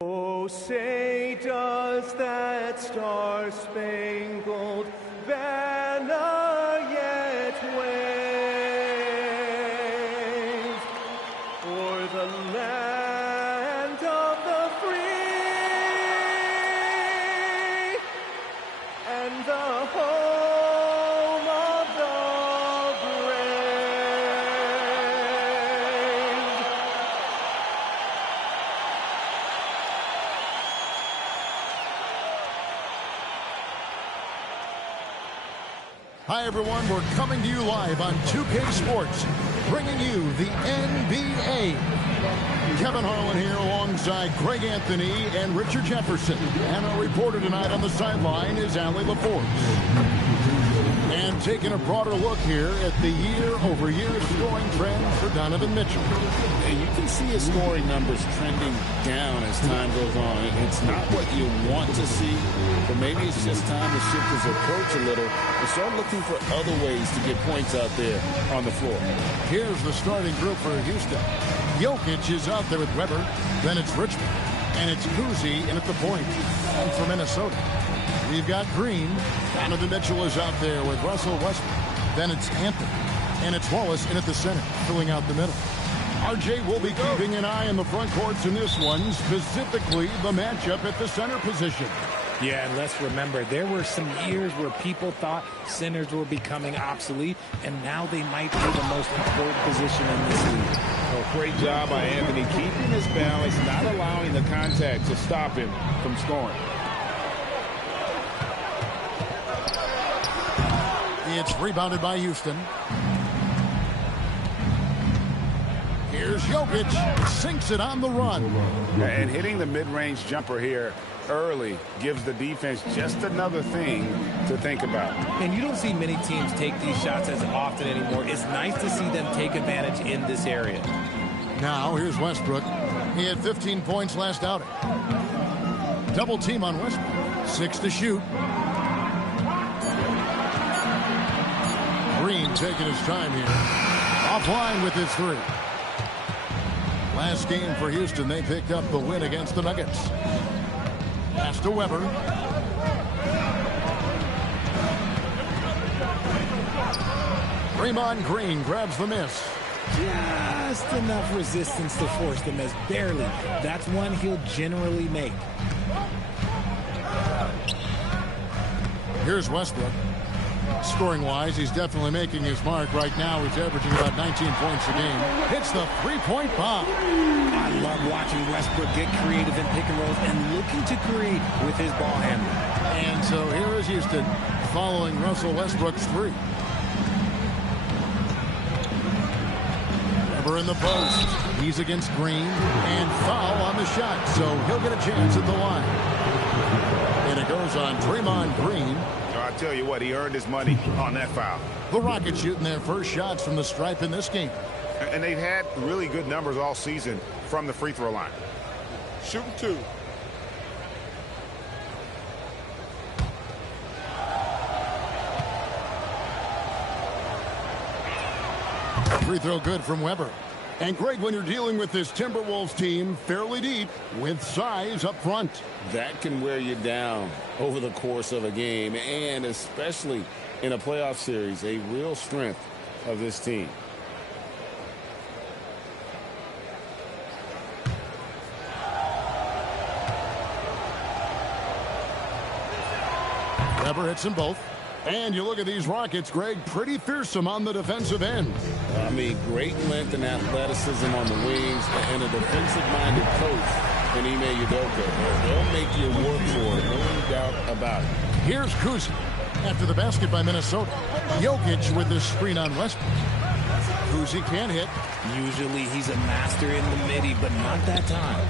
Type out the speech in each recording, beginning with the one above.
Oh, say does that star-spangled banner yet wave o'er the land of the free and the home of the Hi, everyone. We're coming to you live on 2K Sports, bringing you the NBA. Kevin Harlan here alongside Greg Anthony and Richard Jefferson. And our reporter tonight on the sideline is Allie LaForce. And taking a broader look here at the year-over-year scoring trend for Donovan Mitchell. And you can see his scoring numbers trending down as time goes on. It's not what you want to see, but maybe it's just time to shift his approach a little and start looking for other ways to get points out there on the floor. Here's the starting group for Houston. Jokic is out there with Weber. Then it's Richmond. And it's Uzi in at the point. And for Minnesota, we've got Green. Donovan Mitchell is out there with Russell Westbrook. Then it's Anthony. And it's Wallace in at the center, filling out the middle. RJ will be keeping an eye on the front courts in this one, specifically the matchup at the center position. Yeah, and let's remember, there were some years where people thought centers were becoming obsolete, and now they might be the most important position in this league. Well, great job by Anthony keeping his balance, not allowing the contact to stop him from scoring. It's rebounded by Houston. Here's Jokic, sinks it on the run. And hitting the mid-range jumper here early gives the defense just another thing to think about. And you don't see many teams take these shots as often anymore. It's nice to see them take advantage in this area. Now, here's Westbrook. He had 15 points last outing. Double team on Westbrook. 6 to shoot. Green taking his time here. Offline with his 3. Last game for Houston, they picked up the win against the Nuggets. Pass to Weber. Draymond Green grabs the miss. Just enough resistance to force the miss. Barely. That's one he'll generally make. Here's Westbrook. Scoring-wise, he's definitely making his mark. Right now, he's averaging about 19 points a game. Hits the three-point bomb. I love watching Westbrook get creative in pick and rolls and looking to create with his ball handling. And so here is Houston following Russell Westbrook's 3. Weber in the post. He's against Green. And foul on the shot, so he'll get a chance at the line. And it goes on Draymond Green. I tell you what, he earned his money on that foul. The Rockets shooting their first shots from the stripe in this game. And they've had really good numbers all season from the free throw line. Shooting 2. Free throw good from Weber. And Greg, when you're dealing with this Timberwolves team fairly deep with size up front, that can wear you down over the course of a game, and especially in a playoff series, a real strength of this team. Weber hits them both. And you look at these Rockets, Greg, pretty fearsome on the defensive end. I mean, great length and athleticism on the wings, and a defensive-minded coach in Ime Udoka. They'll make you work for it, no doubt about it. Here's Uzi after the basket by Minnesota. Jokic with the screen on Westbrook. Uzi can't hit. Usually he's a master in the midi, but not that time.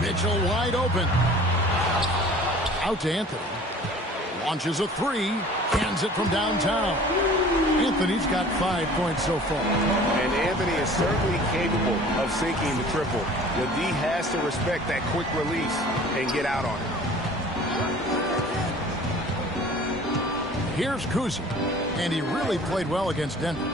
Mitchell wide open. Out to Anthony. Launches a 3, cans it from downtown. Anthony's got 5 points so far. And Anthony is certainly capable of sinking the triple. The D has to respect that quick release and get out on it. Here's Uzi, and he really played well against Denver.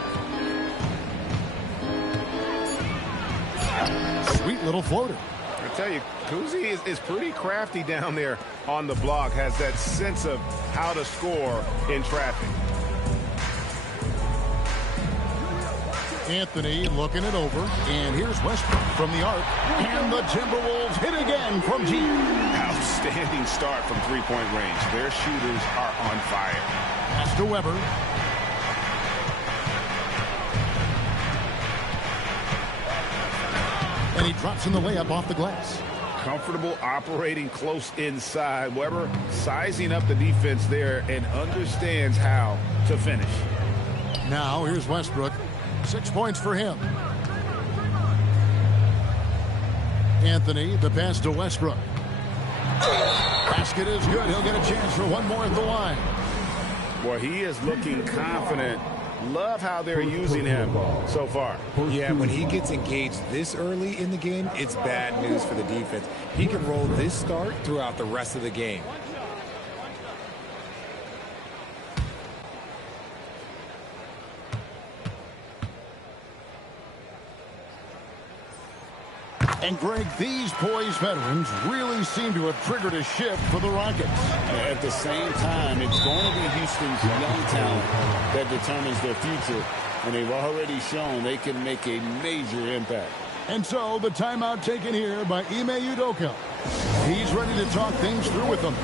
Sweet little floater. I tell you, Uzi is pretty crafty down there on the block, has that sense of how to score in traffic. Anthony looking it over, and here's Westbrook from the arc, and the Timberwolves hit again from deep. Outstanding start from three-point range. Their shooters are on fire. Pass to Weber. And he drops in the layup off the glass. Comfortable operating close inside. Weber sizing up the defense there and understands how to finish. Now here's Westbrook. 6 points for him. Anthony, the pass to Westbrook. Basket is good. He'll get a chance for one more at the line. Boy, he is looking confident. Love how they're using him so far. Yeah, when he gets engaged this early in the game, it's bad news for the defense. He can roll this start throughout the rest of the game. And, Greg, these poised veterans really seem to have triggered a shift for the Rockets. At the same time, it's going to be Houston's young talent that determines their future, and they've already shown they can make a major impact. And so the timeout taken here by Ime Udoka. He's ready to talk things through with them.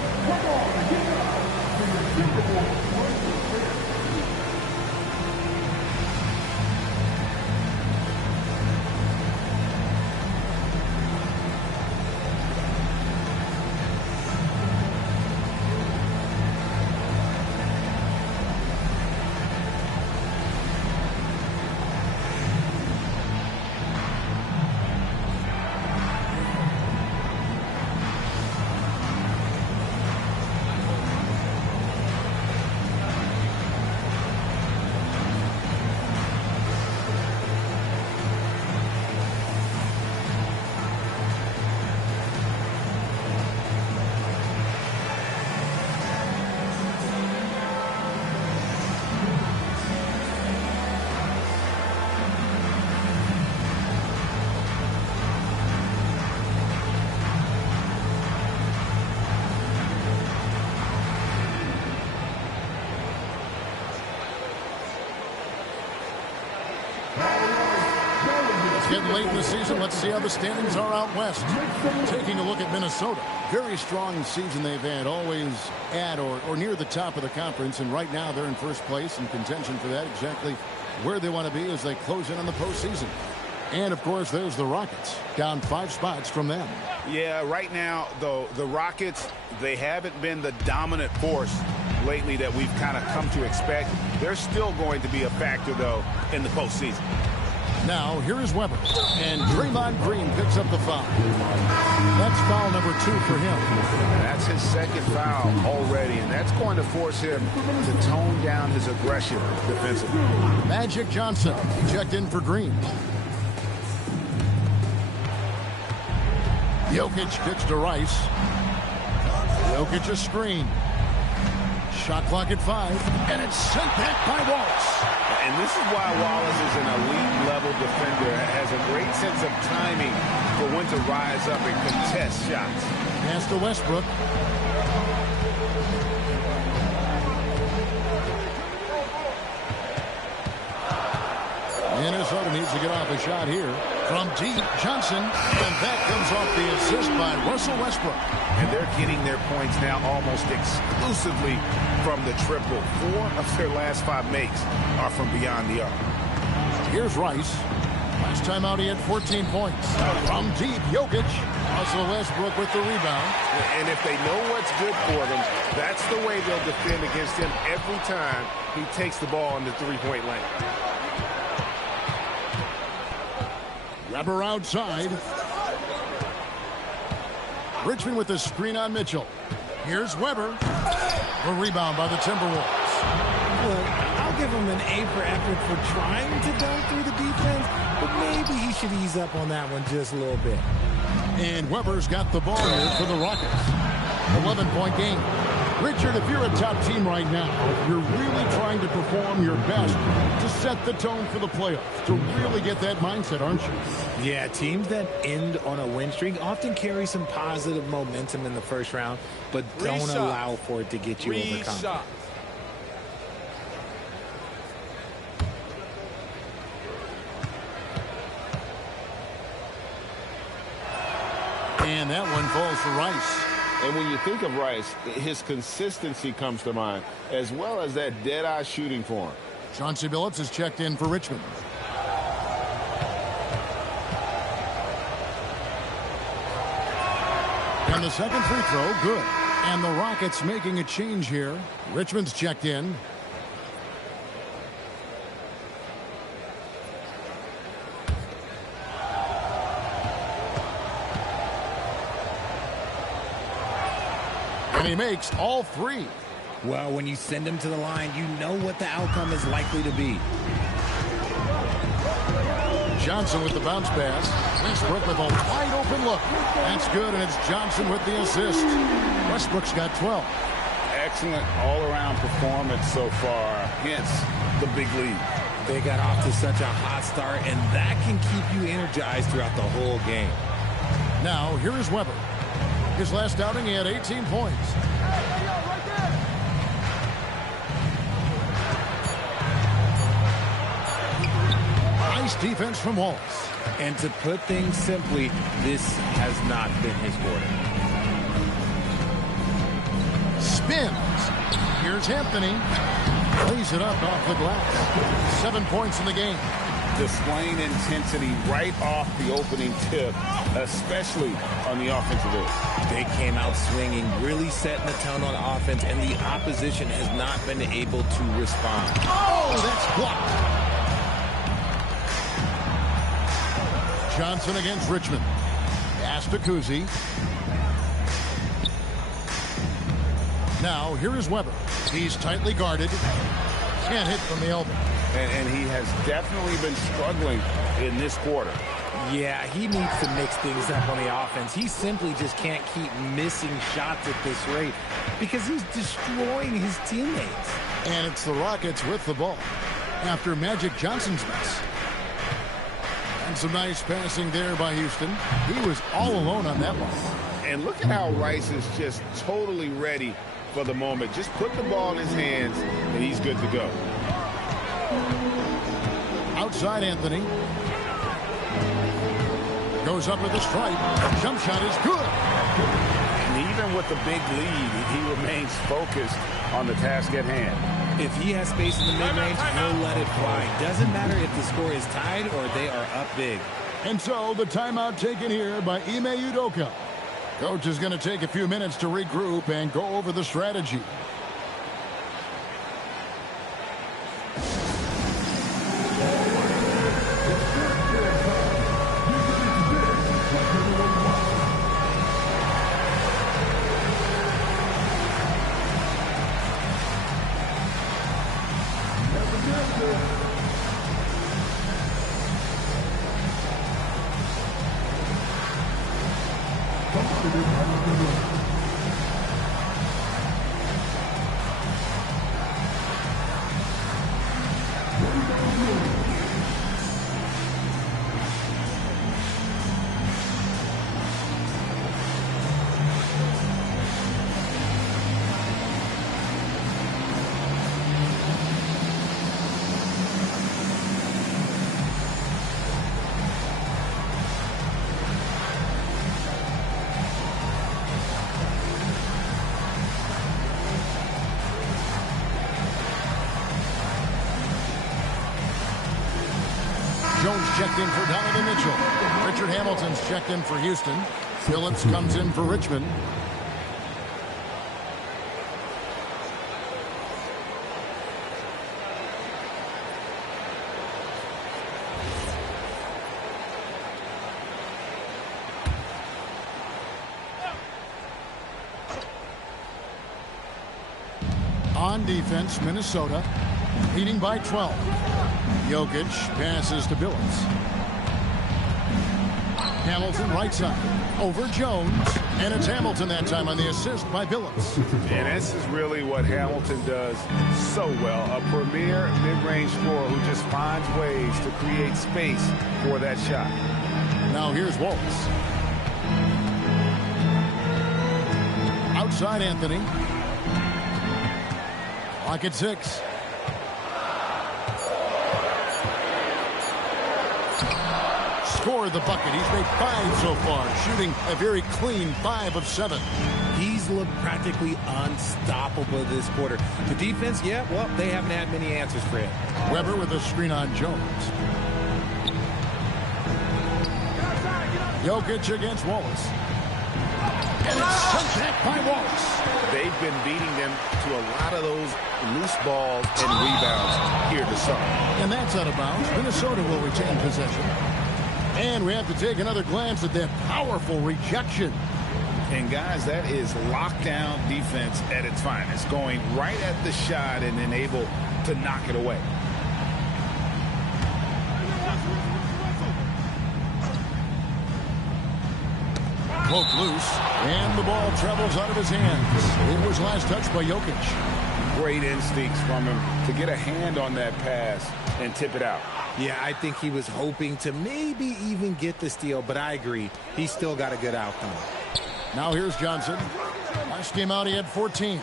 Getting late in the season, let's see how the standings are out west. Taking a look at Minnesota. Very strong season they've had, always at or near the top of the conference, and right now they're in first place in contention for that, exactly where they want to be as they close in on the postseason. And, of course, there's the Rockets, down 5 spots from them. Yeah, right now, though, the Rockets, they haven't been the dominant force lately that we've kind of come to expect. They're still going to be a factor, though, in the postseason. Now, here is Weber, and Draymond Green picks up the foul. That's foul number 2 for him. That's his second foul already, and that's going to force him to tone down his aggression defensively. Magic Johnson checked in for Green. Jokic kicks to Rice. Jokic a screen. Shot clock at 5, and it's sent back by Wallace. And this is why Wallace is an elite-level defender, has a great sense of timing for when to rise up and contest shots. Pass to Westbrook. Minnesota needs to get off a shot here. From deep, Johnson, and that comes off the assist by Russell Westbrook. And they're getting their points now almost exclusively from the triple. 4 of their last 5 makes are from beyond the arc. Here's Rice. Last time out, he had 14 points. From deep, Jokic. Russell Westbrook with the rebound. And if they know what's good for them, that's the way they'll defend against him every time he takes the ball in the three-point lane. Weber outside. Richmond with the screen on Mitchell. Here's Weber. A rebound by the Timberwolves. Look, I'll give him an A for effort for trying to dunk through the defense, but maybe he should ease up on that one just a little bit. And Weber's got the ball here for the Rockets. 11-point game. Richard, if you're a top team right now, you're really trying to perform your best to set the tone for the playoffs, to really get that mindset, aren't you? Yeah, teams that end on a win streak often carry some positive momentum in the first round, but don't allow for it to get you overconfident. And that one falls for Rice. And when you think of Rice, his consistency comes to mind, as well as that dead-eye shooting form. Chauncey Billups is checked in for Richmond. And the second free throw, good. And the Rockets making a change here. Richmond's checked in. And he makes all three. Well, when you send him to the line, you know what the outcome is likely to be. Johnson with the bounce pass. Westbrook with a wide open look. That's good, and it's Johnson with the assist. Westbrook's got 12. Excellent all-around performance so far, hence the big lead. They got off to such a hot start, and that can keep you energized throughout the whole game. Now, here is Weber. His last outing, he had 18 points. Nice defense from Wallace. And to put things simply, this has not been his quarter. Spins. Here's Anthony. Lays it up off the glass. 7 points in the game. Displaying intensity right off the opening tip, especially on the offensive end. They came out swinging, really setting the tone on offense, and the opposition has not been able to respond. Oh, that's blocked. Johnson against Richmond. Pass to Uzi. Now, here is Weber. He's tightly guarded. Can't hit from the elbow. And he has definitely been struggling in this quarter. Yeah, he needs to mix things up on the offense. He simply just can't keep missing shots at this rate because he's destroying his teammates. And it's the Rockets with the ball after Magic Johnson's mess. And some nice passing there by Houston. He was all alone on that one. And look at how Rice is just totally ready for the moment. Just put the ball in his hands, and he's good to go. Outside Anthony. Goes up with a stripe. Jump shot is good. And even with the big lead, he remains focused on the task at hand. If he has space in the mid-range, he'll let it fly. Doesn't matter if the score is tied or they are up big. And so the timeout taken here by Ime Udoka. Coach is going to take a few minutes to regroup and go over the strategy. Jones checked in for Donovan Mitchell. Richard Hamilton's checked in for Houston. Phillips comes in for Richmond. On defense, Minnesota leading by 12. Jokic passes to Billups. Hamilton right side. Over Jones. And it's Hamilton that time on the assist by Billups. And this is really what Hamilton does so well. A premier mid-range scorer who just finds ways to create space for that shot. Now here's Wallace. Outside Anthony. Clock at 6. Scored the bucket. He's made 5 so far, shooting a very clean 5 of 7. He's looked practically unstoppable this quarter. The defense, yeah, well, they haven't had many answers for him. Weber with a screen on Jones. Jokic against Wallace. And it's sent back by Wallace. They've been beating them to a lot of those loose balls and rebounds here to start. And that's out of bounds. Minnesota will retain possession. And we have to take another glance at that powerful rejection. And, guys, that is lockdown defense at its finest, going right at the shot and then able to knock it away. Poked loose, and the ball travels out of his hands. It was last touched by Jokic. Great instincts from him to get a hand on that pass and tip it out. Yeah, I think he was hoping to maybe even get the steal, but I agree. He's still got a good outcome. Now here's Johnson. Last game out, he had 14.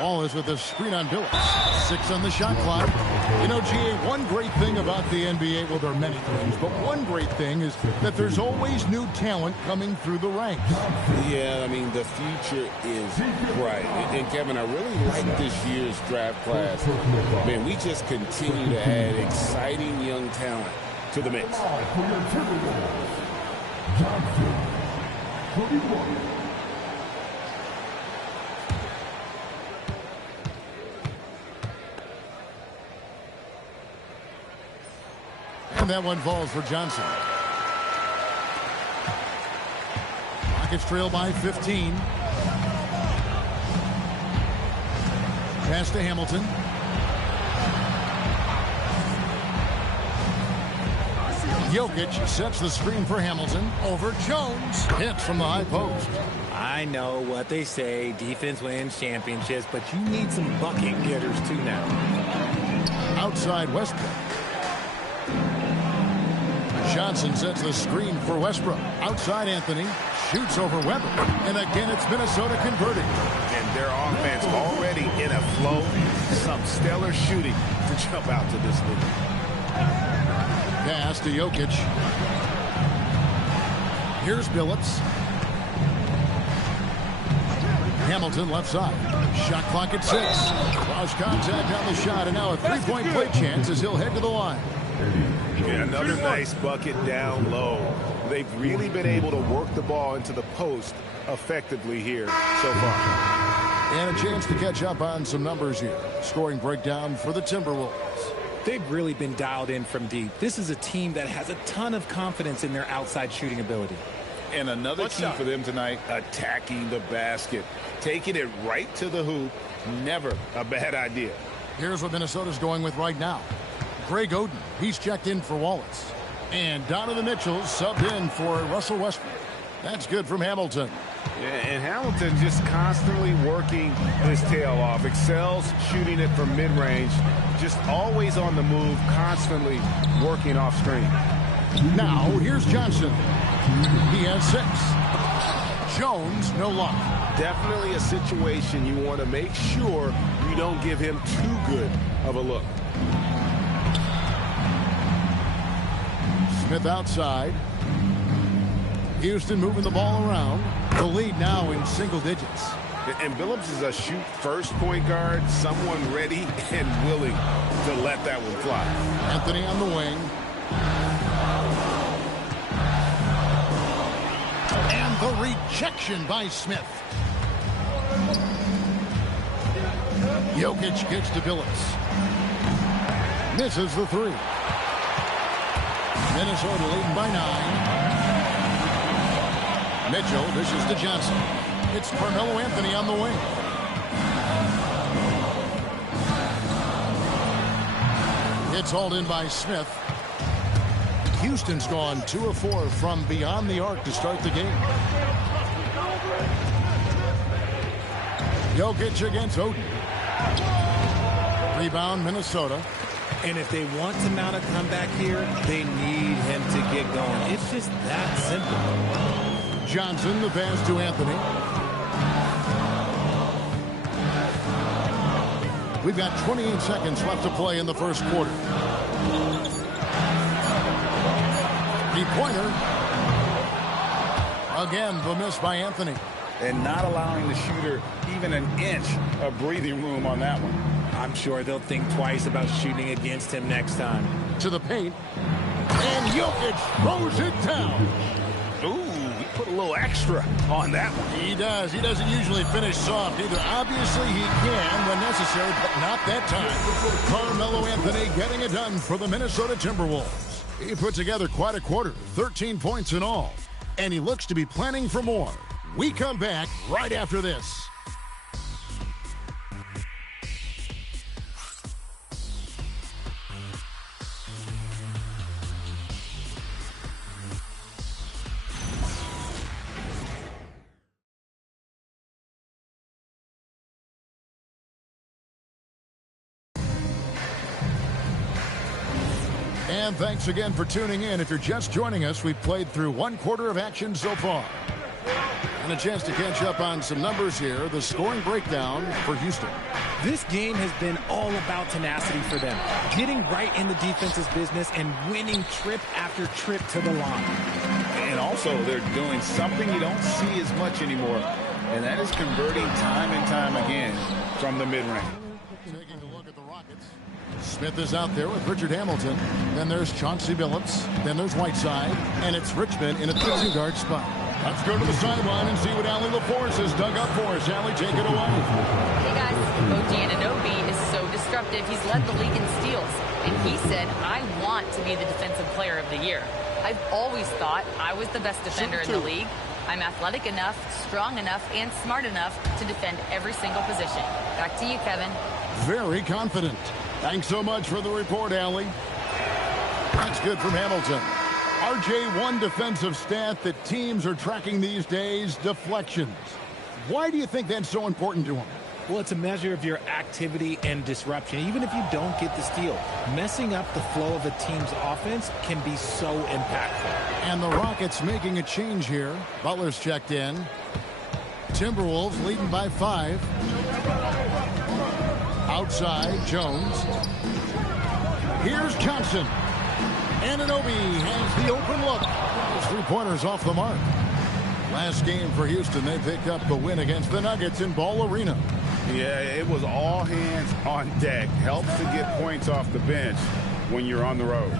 Wallace with a screen on Billups. 6 on the shot clock. You know, GA, one great thing about the NBA, well, there are many things, but one great thing is that there's always new talent coming through the ranks. Yeah, I mean, the future is bright. And Kevin, I really like this year's draft class. Man, we just continue to add exciting young talent to the mix. And that one falls for Johnson. Rockets trail by 15. Pass to Hamilton. Jokic sets the screen for Hamilton. Over Jones. Hits from the high post. I know what they say, defense wins championships, but you need some bucket getters too now. Outside Westbrook. Johnson sets the screen for Westbrook. Outside Anthony. Shoots over Weber. And again, it's Minnesota converting. And their offense already in a flow. Some stellar shooting to jump out to this lead. Pass to Jokic. Here's Billups. Hamilton left side. Shot clock at 6. Lost contact on the shot, and now a three-point play chance as he'll head to the line. Yeah, another nice bucket down low. They've really been able to work the ball into the post effectively here so far. And a chance to catch up on some numbers here. Scoring breakdown for the Timberwolves. They've really been dialed in from deep. This is a team that has a ton of confidence in their outside shooting ability. And another key for them tonight, attacking the basket. Taking it right to the hoop, never a bad idea. Here's what Minnesota's going with right now. Greg Oden, he's checked in for Wallace. And Donovan Mitchell subbed in for Russell Westbrook. That's good from Hamilton. Yeah, and Hamilton just constantly working his tail off. Excels shooting it from mid-range. Just always on the move, constantly working off screen. Now, here's Johnson. He has 6. Jones, no luck. Definitely a situation you want to make sure you don't give him too good of a look. Smith outside. Houston moving the ball around. The lead now in single digits. And Billups is a shoot-first point guard, someone ready and willing to let that one fly. Anthony on the wing. And the rejection by Smith. Jokic gets to Billups. Misses the 3. Minnesota leading by 9. Mitchell dishes to Johnson. It's Carmelo Anthony on the wing. It's hauled in by Smith. Houston's gone 2 of 4 from beyond the arc to start the game. Jokic against Oden. Rebound, Minnesota. And if they want to mount a comeback here, they need him to get going. It's just that simple. Johnson, the pass to Anthony. We've got 28 seconds left to play in the first quarter. Three-pointer. Again, the miss by Anthony. And not allowing the shooter even an inch of breathing room on that one. I'm sure they'll think twice about shooting against him next time. To the paint. And Jokic throws it down. Ooh, he put a little extra on that one. He does. He doesn't usually finish soft either. Obviously, he can when necessary, but not that time. Carmelo Anthony getting it done for the Minnesota Timberwolves. He put together quite a quarter, 13 points in all. And he looks to be planning for more. We come back right after this. And thanks again for tuning in. If you're just joining us, we've played through one quarter of action so far. And a chance to catch up on some numbers here. The scoring breakdown for Houston. This game has been all about tenacity for them. Getting right in the defense's business and winning trip after trip to the line. And also, they're doing something you don't see as much anymore. And that is converting time and time again from the mid-range. Taking a look at the Rockets. Smith is out there with Richard Hamilton. Then there's Chauncey Billups. Then there's Whiteside. And it's Richmond in a 2-guard spot. Let's go to the sideline and see what Allie LaForce has dug up for us. Allie, take it away. Hey, guys. OG is so disruptive. He's led the league in steals. And he said, I want to be the defensive player of the year. I've always thought I was the best defender in the league. I'm athletic enough, strong enough, and smart enough to defend every single position. Back to you, Kevin. Very confident. Thanks so much for the report, Allie. That's good from Hamilton. RJ, one defensive stat that teams are tracking these days, deflections. Why do you think that's so important to them? Well, it's a measure of your activity and disruption. Even if you don't get the steal, messing up the flow of a team's offense can be so impactful. And the Rockets making a change here. Butler's checked in. Timberwolves leading by 5. Outside, Jones. Here's Johnson. Anunoby has the open look. Those three-pointers off the mark. Last game for Houston, they picked up the win against the Nuggets in Ball Arena. Yeah, it was all hands on deck. Helps to get points off the bench when you're on the road.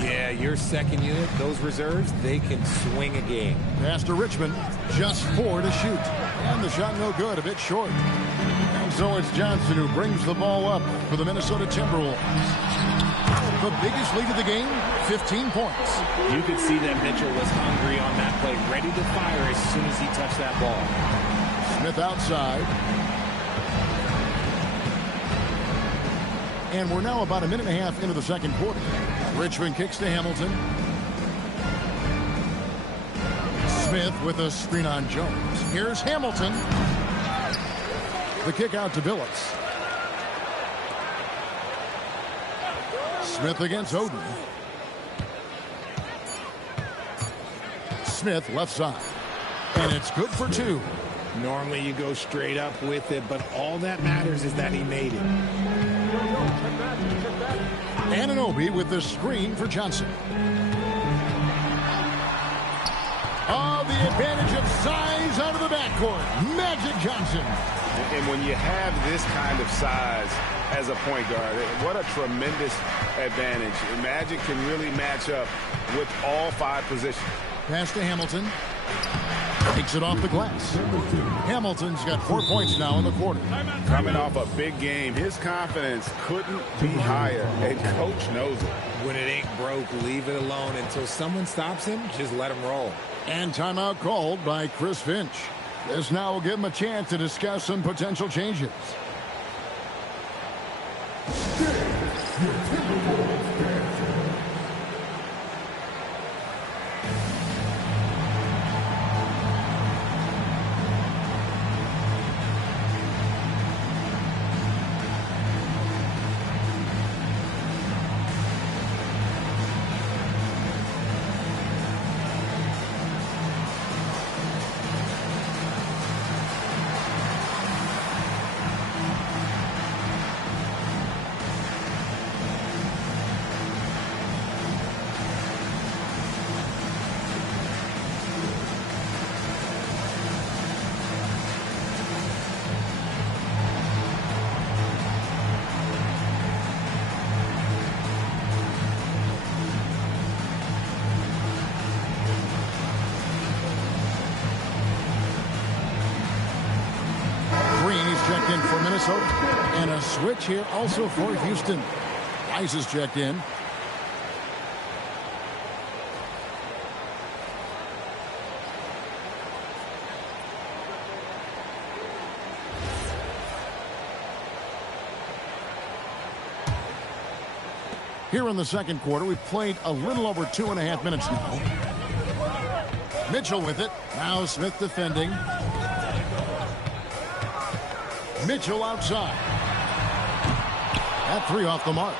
Yeah, your second unit, those reserves, they can swing a game. Pass to Richmond, just 4 to shoot. And the shot no good, a bit short. And so it's Johnson who brings the ball up for the Minnesota Timberwolves. The biggest lead of the game, 15 points. You could see that Mitchell was hungry on that play, ready to fire as soon as he touched that ball. Smith outside. And we're now about a minute and a half into the second quarter. Richmond kicks to Hamilton. Smith with a screen on Jones. Here's Hamilton. The kick out to Billups. Smith against Oden. Smith left side. And it's good for 2. Normally you go straight up with it, but all that matters is that he made it. Anunoby with the screen for Johnson. Oh, the advantage of size out of the backcourt. Magic Johnson. And when you have this kind of size as a point guard, what a tremendous advantage. Magic can really match up with all 5 positions. Pass to Hamilton. Takes it off the glass. Hamilton's got 4 points now in the quarter. Coming off a big game, his confidence couldn't be higher, and coach knows it. When it ain't broke, leave it alone until someone stops him. Just let him roll. And timeout called by Chris Finch. This now will give him a chance to discuss some potential changes. Minnesota. And a switch here also for Houston. Rice is checked in. Here in the second quarter, we've played a little over 2.5 minutes now. Mitchell with it. Now Smith defending. Mitchell outside. That three off the mark.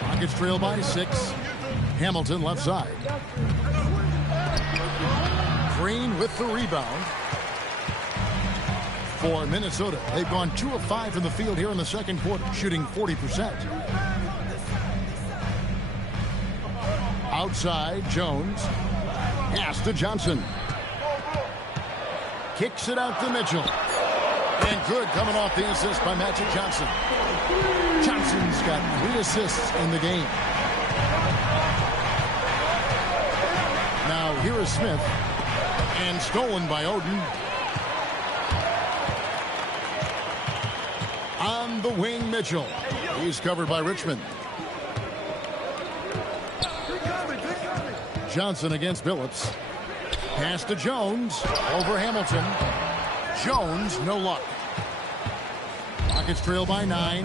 Rockets trail by 6. Hamilton left side. Green with the rebound. For Minnesota, they've gone 2 of 5 from the field here in the second quarter, shooting 40%. Outside, Jones. Pass to Johnson. Kicks it out to Mitchell. And good coming off the assist by Magic Johnson. Johnson's got 3 assists in the game. Now here is Smith. And stolen by Oden. On the wing, Mitchell. He's covered by Richmond. Johnson against Billups. Pass to Jones. Over Hamilton. Jones, no luck. Rockets trail by 9.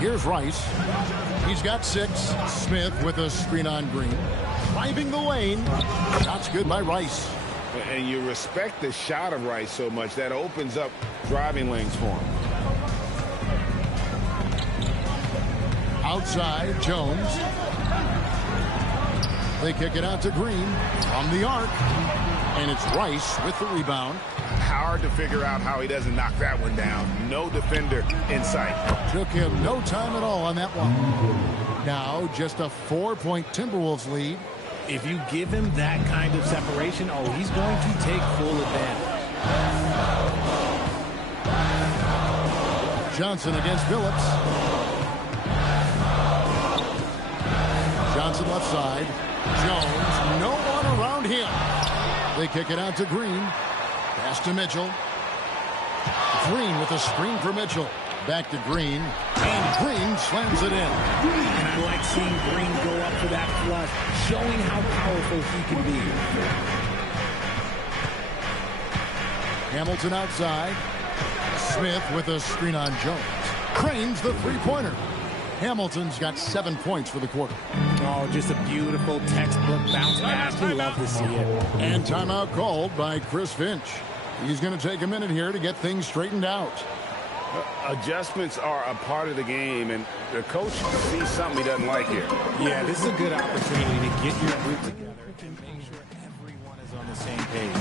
Here's Rice. He's got 6. Smith with a screen on Green. Driving the lane. Shot's good by Rice. And you respect the shot of Rice so much that opens up driving lanes for him. Outside, Jones. They kick it out to Green from the arc. And it's Rice with the rebound. Hard to figure out how he doesn't knock that one down. No defender in sight. Took him no time at all on that one. Now just a 4-point Timberwolves lead. If you give him that kind of separation, oh, he's going to take full advantage. Johnson against Billups. Johnson left side. Jones, no one around him. They kick it out to Green. Pass to Mitchell. Green with a screen for Mitchell. Back to Green. And Green slams it in. And I like seeing Green go up for that flush, showing how powerful he can be. Hamilton outside. Smith with a screen on Jones. Cranes the three-pointer. Hamilton's got 7 points for the quarter. Oh, just a beautiful textbook bounce pass. We love to see it. And timeout called by Chris Finch. He's going to take a minute here to get things straightened out. Adjustments are a part of the game, and the coach sees something he doesn't like here. Yeah, this is a good opportunity to get your group together and make sure everyone is on the same page.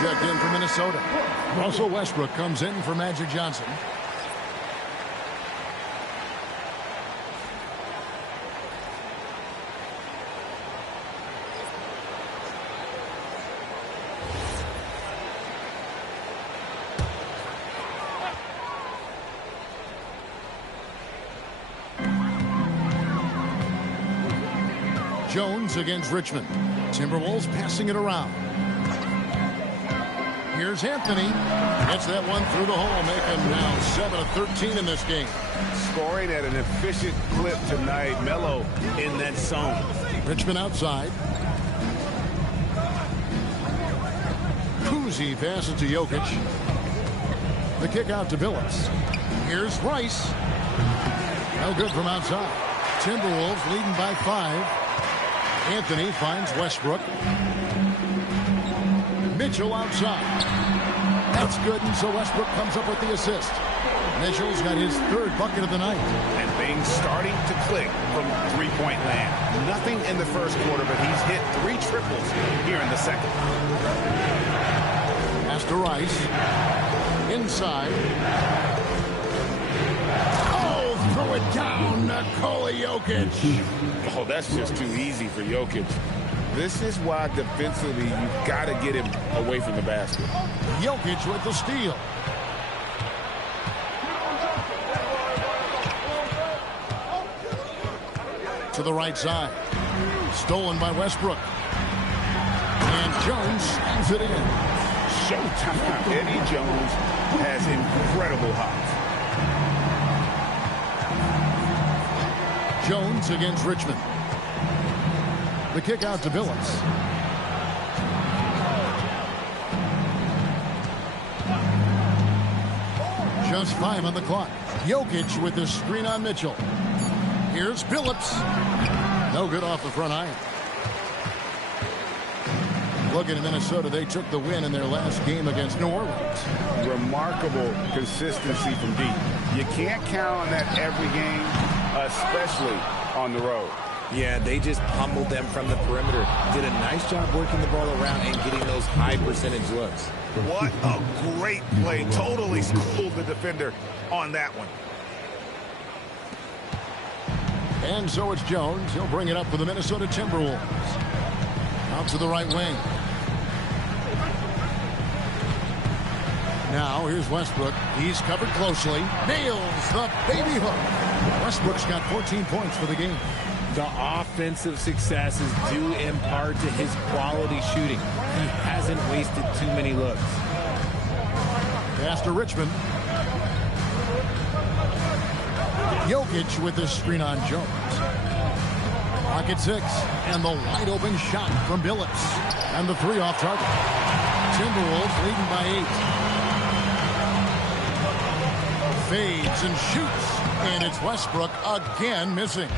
Checked in for Minnesota. Russell Westbrook comes in for Magic Johnson. Jones against Richmond. Timberwolves passing it around. Here's Anthony. Gets that one through the hole, making now 7 of 13 in this game. Scoring at an efficient clip tonight. Melo in that zone. Richmond outside. Uzi passes to Jokic. The kick out to Billups. Here's Rice. No good from outside. Timberwolves leading by 5. Anthony finds Westbrook. Mitchell outside. That's good, and so Westbrook comes up with the assist. Mitchell's got his 3rd bucket of the night. And things starting to click from three-point land. Nothing in the first quarter, but he's hit 3 triples here in the second. Pass to Rice. Inside. Oh, throw it down, Nikola Jokic. Oh, that's just too easy for Jokic. This is why defensively you've got to get him away from the basket. Jokic with the steal. To the right side. Stolen by Westbrook. And Jones slams it in. Showtime. Eddie Jones has incredible hops. Jones against Richmond. The kick out to Billups. Just 5 on the clock. Jokic with the screen on Mitchell. Here's Billups. No good off the front iron. Looking at Minnesota, they took the win in their last game against New Orleans. Remarkable consistency from deep. You can't count on that every game, especially on the road. Yeah, they just pummeled them from the perimeter. Did a nice job working the ball around and getting those high percentage looks. What a great play. Totally schooled the defender on that one. And so it's Jones. He'll bring it up for the Minnesota Timberwolves. Out to the right wing. Now here's Westbrook. He's covered closely. Nails the baby hook. Westbrook's got 14 points for the game. The offensive success is due in part to his quality shooting. He hasn't wasted too many looks. Pass to Richmond. Jokic with the screen on Jones. Pocket 6. And the wide open shot from Billups. And the 3 off target. Timberwolves leading by 8. Fades and shoots. And it's Westbrook again missing.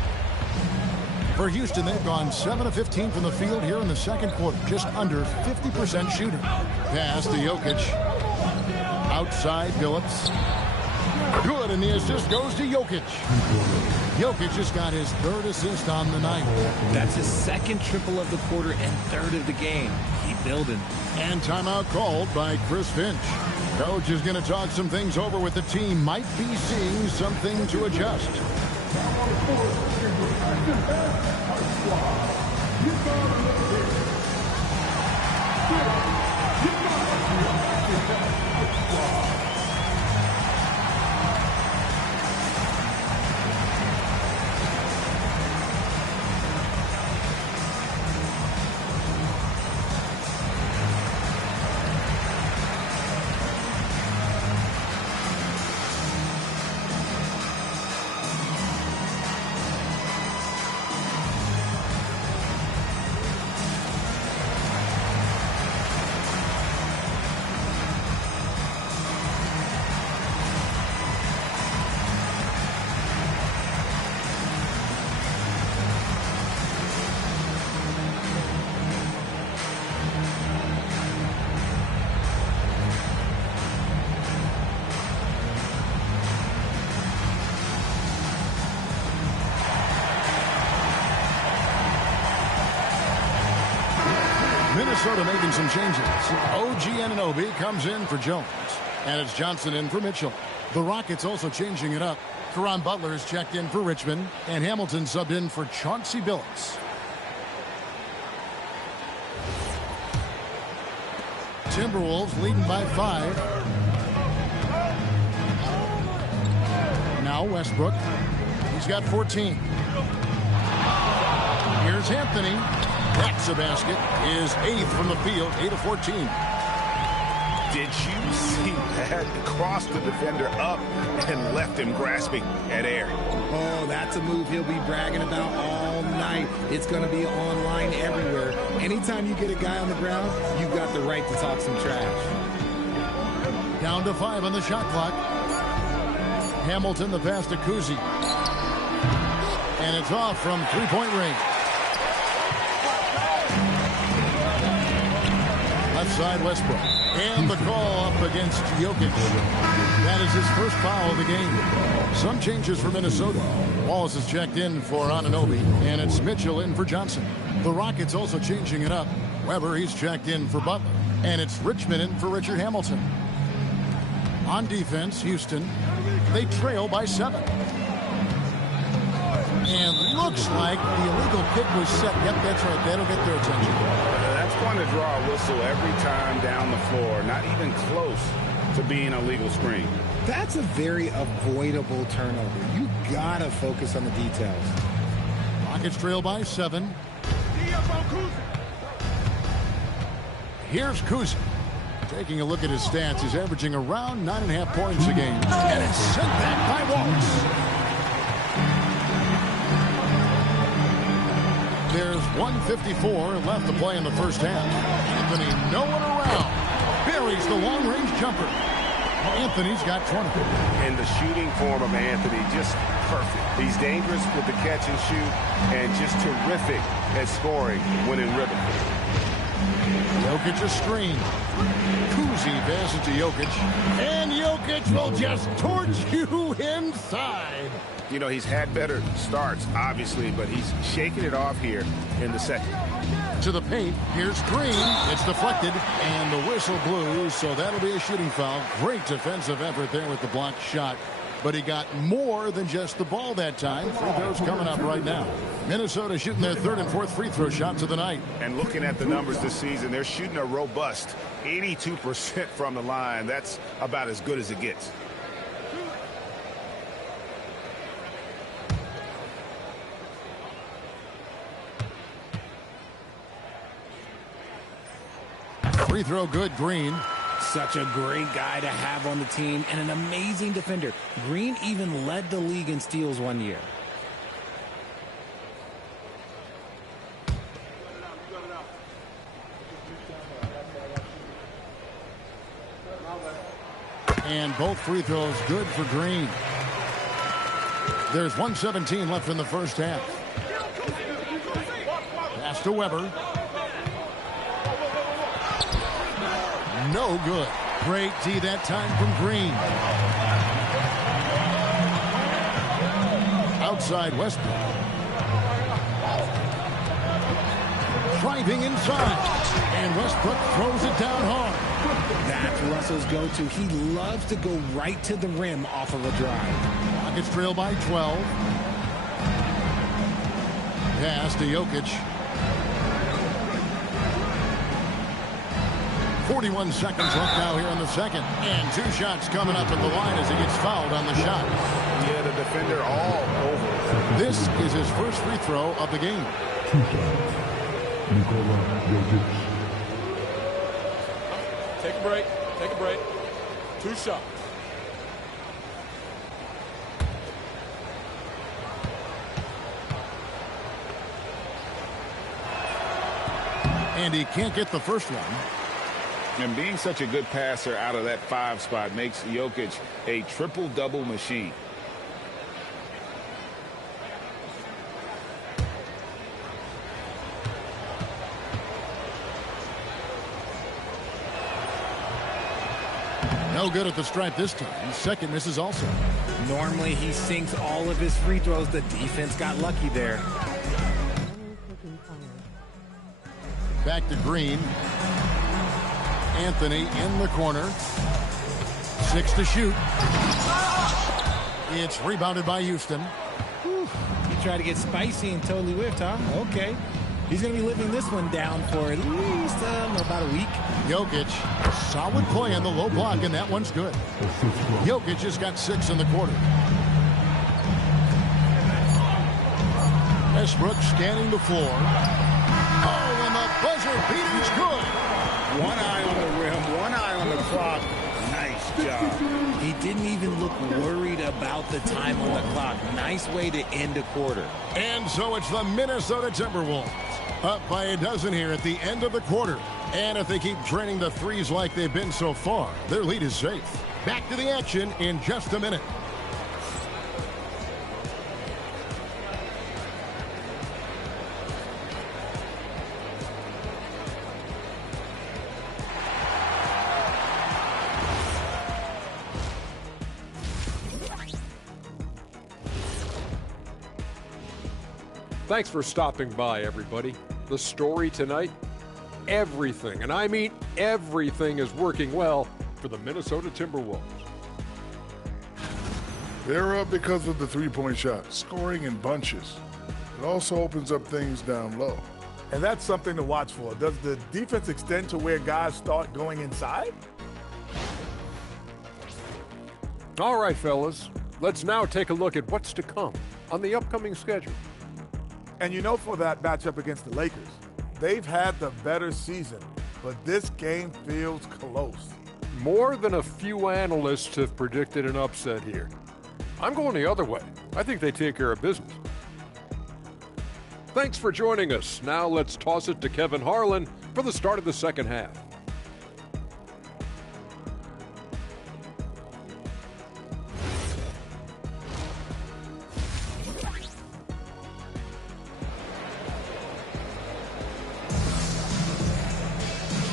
For Houston, they've gone 7 of 15 from the field here in the second quarter. Just under 50% shooting. Pass to Jokic. Outside Billups. Good, and the assist goes to Jokic. Jokic just got his 3rd assist on the night. That's his 2nd triple of the quarter and 3rd of the game. Keep building. And timeout called by Chris Finch. Coach is going to talk some things over with the team. Might be seeing something to adjust. Minnesota making some changes. OG comes in for Jones. And it's Johnson in for Mitchell. The Rockets also changing it up. Caron Butler is checked in for Richmond. And Hamilton subbed in for Chauncey Billups. Timberwolves leading by 5. Now Westbrook. He's got 14. Here's Anthony. That's a basket. His 8th from the field, 8 of 14. Did you see that? Crossed the defender up and left him grasping at air. Oh, that's a move he'll be bragging about all night. It's going to be online everywhere. Anytime you get a guy on the ground, you've got the right to talk some trash. Down to 5 on the shot clock. Hamilton, the pass to Uzi. And it's off from three-point range. Left side, Westbrook. And the call up against Jokic. That is his first foul of the game. Some changes for Minnesota. Wallace is checked in for Anunoby, and it's Mitchell in for Johnson. The Rockets also changing it up. Weber, he's checked in for Butler, and it's Richmond in for Richard Hamilton. On defense, Houston, they trail by 7. And looks like the illegal kick was set. Yep, that's right. That'll get their attention. That's going to draw a whistle every time down the floor. Not even close to being a legal screen. That's a very avoidable turnover. You got to focus on the details. Rockets trail by 7. Here's Kuzi. Taking a look at his stats, he's averaging around 9.5 points a game. And it's sent back by Wallace. There's 1:54 left to play in the first half. Anthony, no one around. Buries the long-range jumper. Anthony's got 20. And the shooting form of Anthony, just perfect. He's dangerous with the catch and shoot, and just terrific at scoring when in rhythm. Jokic a screen. Kuzi passes to Jokic. And Jokic will just torch you inside. You know, he's had better starts, obviously, but he's shaking it off here in the second. To the paint. Here's Green. It's deflected, and the whistle blew, so that'll be a shooting foul. Great defensive effort there with the blocked shot. But he got more than just the ball that time. Free throws coming up right now. Minnesota shooting their third and fourth free throw shots of the night. And looking at the numbers this season, they're shooting a robust 82% from the line. That's about as good as it gets. Free throw good, Green. Such a great guy to have on the team and an amazing defender. Green even led the league in steals one year. And both free throws good for Green. There's 1:17 left in the first half. Pass to Weber. No good. Great D that time from Green. Outside Westbrook. Driving inside. And Westbrook throws it down hard. That's Russell's go-to. He loves to go right to the rim off of a drive. Rockets trail by 12. Pass to Jokic. 41 seconds left now here in the second. And 2 shots coming up at the line as he gets fouled on the shot. Yeah, the defender all over. This is his first free throw of the game. Take a break. Take a break. 2 shots. And he can't get the first one. And being such a good passer out of that 5 spot makes Jokic a triple-double machine. No good at the stripe this time. Second misses also. Normally he sinks all of his free throws. The defense got lucky there. Back to Green. Anthony in the corner. 6 to shoot. It's rebounded by Houston. Whew. He tried to get spicy and totally whiffed, huh? Okay. He's going to be living this one down for at least about a week. Jokic, solid play on the low block, and that one's good. Jokic just got 6 in the quarter. Westbrook scanning the floor. Oh, and the buzzer beater's good. One eye on the rim, one eye on the clock. Nice job. He didn't even look worried about the time on the clock. Nice way to end a quarter. And so it's the Minnesota Timberwolves up by a dozen here at the end of the quarter. And if they keep draining the threes like they've been so far, their lead is safe. Back to the action in just a minute. Thanks for stopping by, everybody. The story tonight, everything, and I mean everything, is working well for the Minnesota Timberwolves. They're up because of the three-point shot, scoring in bunches. It also opens up things down low. And that's something to watch for. Does the defense extend to where guys start going inside? All right, fellas, let's now take a look at what's to come on the upcoming schedule. And you know, for that matchup against the Lakers, they've had the better season, but this game feels close. More than a few analysts have predicted an upset here. I'm going the other way. I think they take care of business. Thanks for joining us. Now let's toss it to Kevin Harlan for the start of the second half.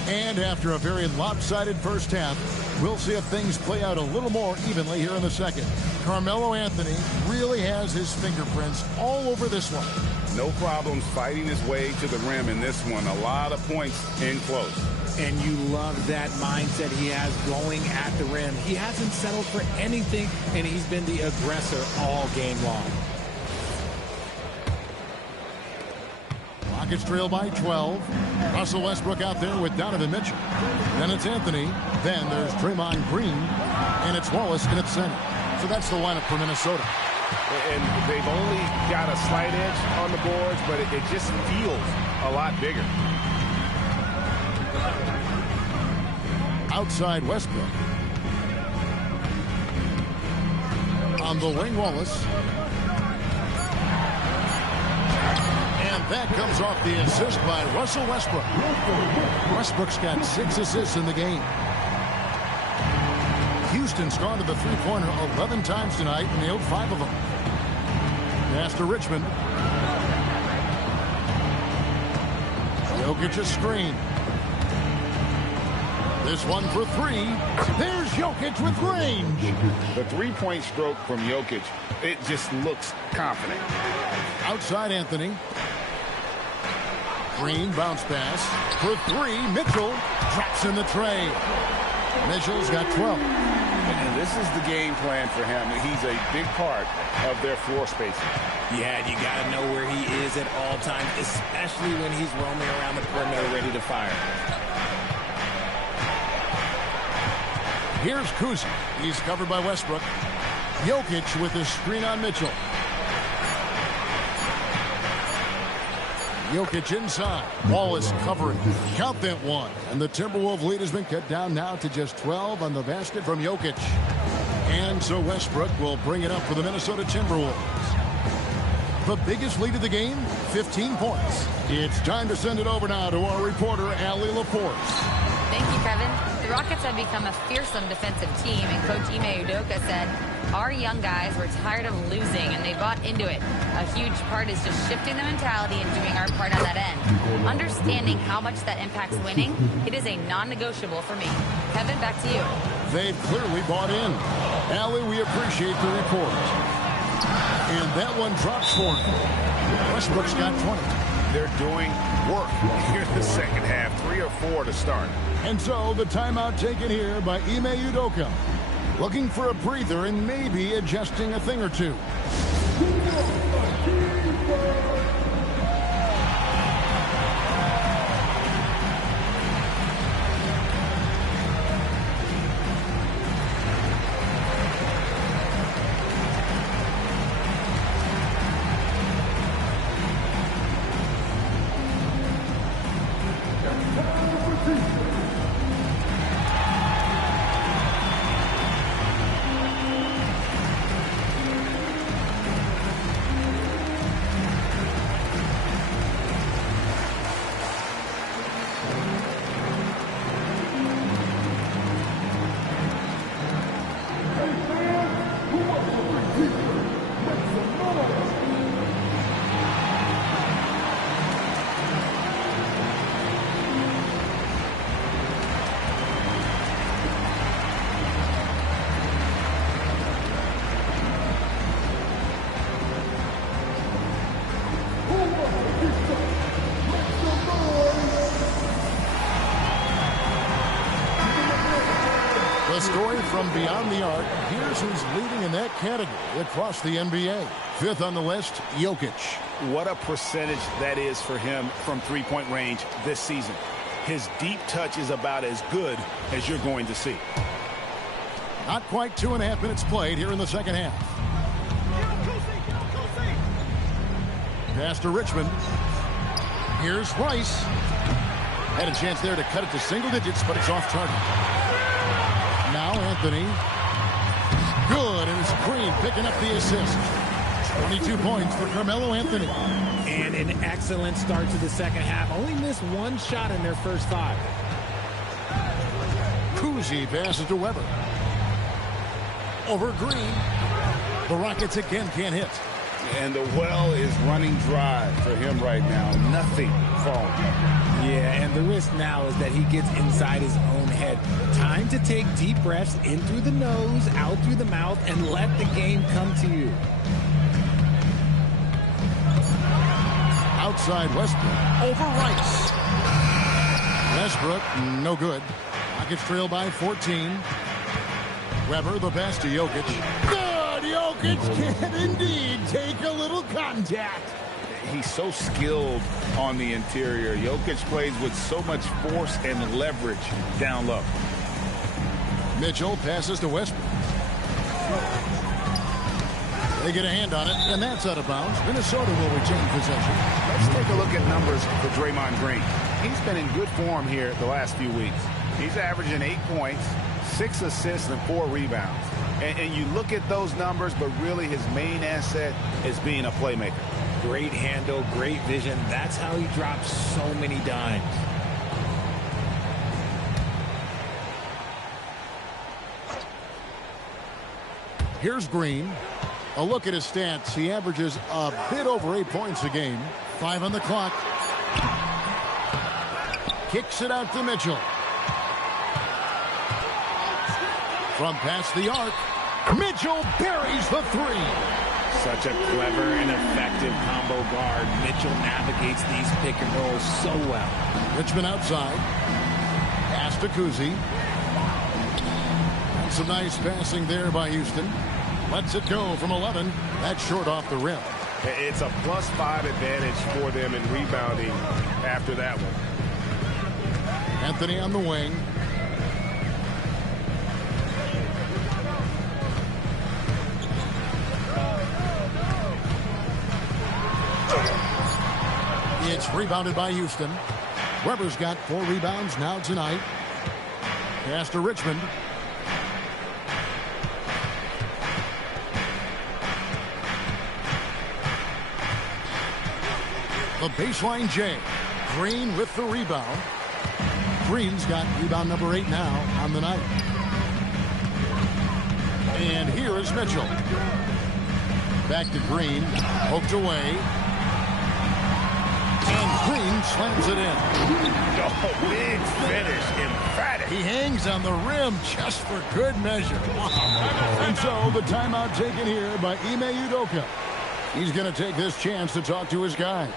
And after a very lopsided first half, we'll see if things play out a little more evenly here in the second. Carmelo Anthony really has his fingerprints all over this one. No problems fighting his way to the rim in this one. A lot of points in close. And you love that mindset he has going at the rim. He hasn't settled for anything, and he's been the aggressor all game long. Rockets trail by 12. Russell Westbrook out there with Donovan Mitchell. Then it's Anthony. Then there's Draymond Green. And it's Wallace in at center. So that's the lineup for Minnesota. And they've only got a slight edge on the boards, but it just feels a lot bigger. Outside Westbrook. On the wing, Wallace. And that comes off the assist by Russell Westbrook. Westbrook's got 6 assists in the game. Houston's gone to the three-pointer 11 times tonight and nailed 5 of them. Pass to Richmond. Jokic's screen. This one for 3. There's Jokic with range. The three-point stroke from Jokic, it just looks confident. Outside Anthony. Green bounce pass for 3. Mitchell drops in the tray. Mitchell's got 12. And this is the game plan for him. He's a big part of their floor spacing. Yeah, you got to know where he is at all times, especially when he's roaming around the perimeter ready to fire. Here's Kuzi. He's covered by Westbrook. Jokic with his screen on Mitchell. Jokic inside. Wallace covering. Count that one. And the Timberwolves lead has been cut down now to just 12 on the basket from Jokic. And so Westbrook will bring it up for the Minnesota Timberwolves. The biggest lead of the game, 15 points. It's time to send it over now to our reporter, Allie LaForce. Thank you, Kevin. The Rockets have become a fearsome defensive team, and Coach Ime Udoka said, our young guys were tired of losing, and they bought into it. A huge part is just shifting the mentality and doing our part on that end. Understanding how much that impacts winning, it is a non-negotiable for me. Kevin, back to you. They've clearly bought in. Allie, we appreciate the report. And that one drops for him. Westbrook's got 20. They're doing work here in the second half. 3 or 4 to start. And so the timeout taken here by Ime Udoka. Looking for a breather and maybe adjusting a thing or two. story from beyond the arc. Here's who's leading in that category across the NBA. Fifth on the list, Jokic. What a percentage that is for him from three-point range this season. His deep touch is about as good as you're going to see. Not quite 2.5 minutes played here in the second half. Pass to Richmond. Here's Rice. Had a chance there to cut it to single digits, but it's off target. Now Anthony. Good, and it's Green picking up the assist. 22 points for Carmelo Anthony. And an excellent start to the second half. Only missed one shot in their first 5. Uzi passes to Weber. Over Green. The Rockets again can't hit. And the well is running dry for him right now. Nothing falling. Yeah, and the risk now is that he gets inside his own head. Time to take deep breaths in through the nose, out through the mouth, and let the game come to you. Outside Westbrook. Over Rice. Westbrook, no good. Rockets trail by 14. Weber, the pass to Jokic. Good! Jokic can indeed take a little contact. He's so skilled on the interior. Jokic plays with so much force and leverage down low. Mitchell passes to Westbrook. They get a hand on it, and that's out of bounds. Minnesota will retain possession. Let's take a look at numbers for Draymond Green. He's been in good form here the last few weeks. He's averaging 8 points, 6 assists, and 4 rebounds. And you look at those numbers, but really his main asset is being a playmaker. Great handle, great vision. That's how he drops so many dimes. Here's Green. A look at his stats. He averages a bit over 8 points a game. 5 on the clock. Kicks it out to Mitchell. From past the arc, Mitchell buries the 3. Such a clever and effective combo guard. Mitchell navigates these pick and rolls so well. Richmond outside. Pass to Uzi. And some nice passing there by Houston. Lets it go from 11. That's short off the rim. It's a +5 advantage for them in rebounding after that one. Anthony on the wing. It's rebounded by Houston. Weber's got 4 rebounds now tonight. Pass to Richmond. The baseline J. Green with the rebound. Green's got rebound number 8 now on the night. And here is Mitchell. Back to Green. Poked away. And Green slams it in. Oh, big finish. Emphatic. He hangs on the rim just for good measure. And so the timeout taken here by Ime Udoka. He's going to take this chance to talk to his guys.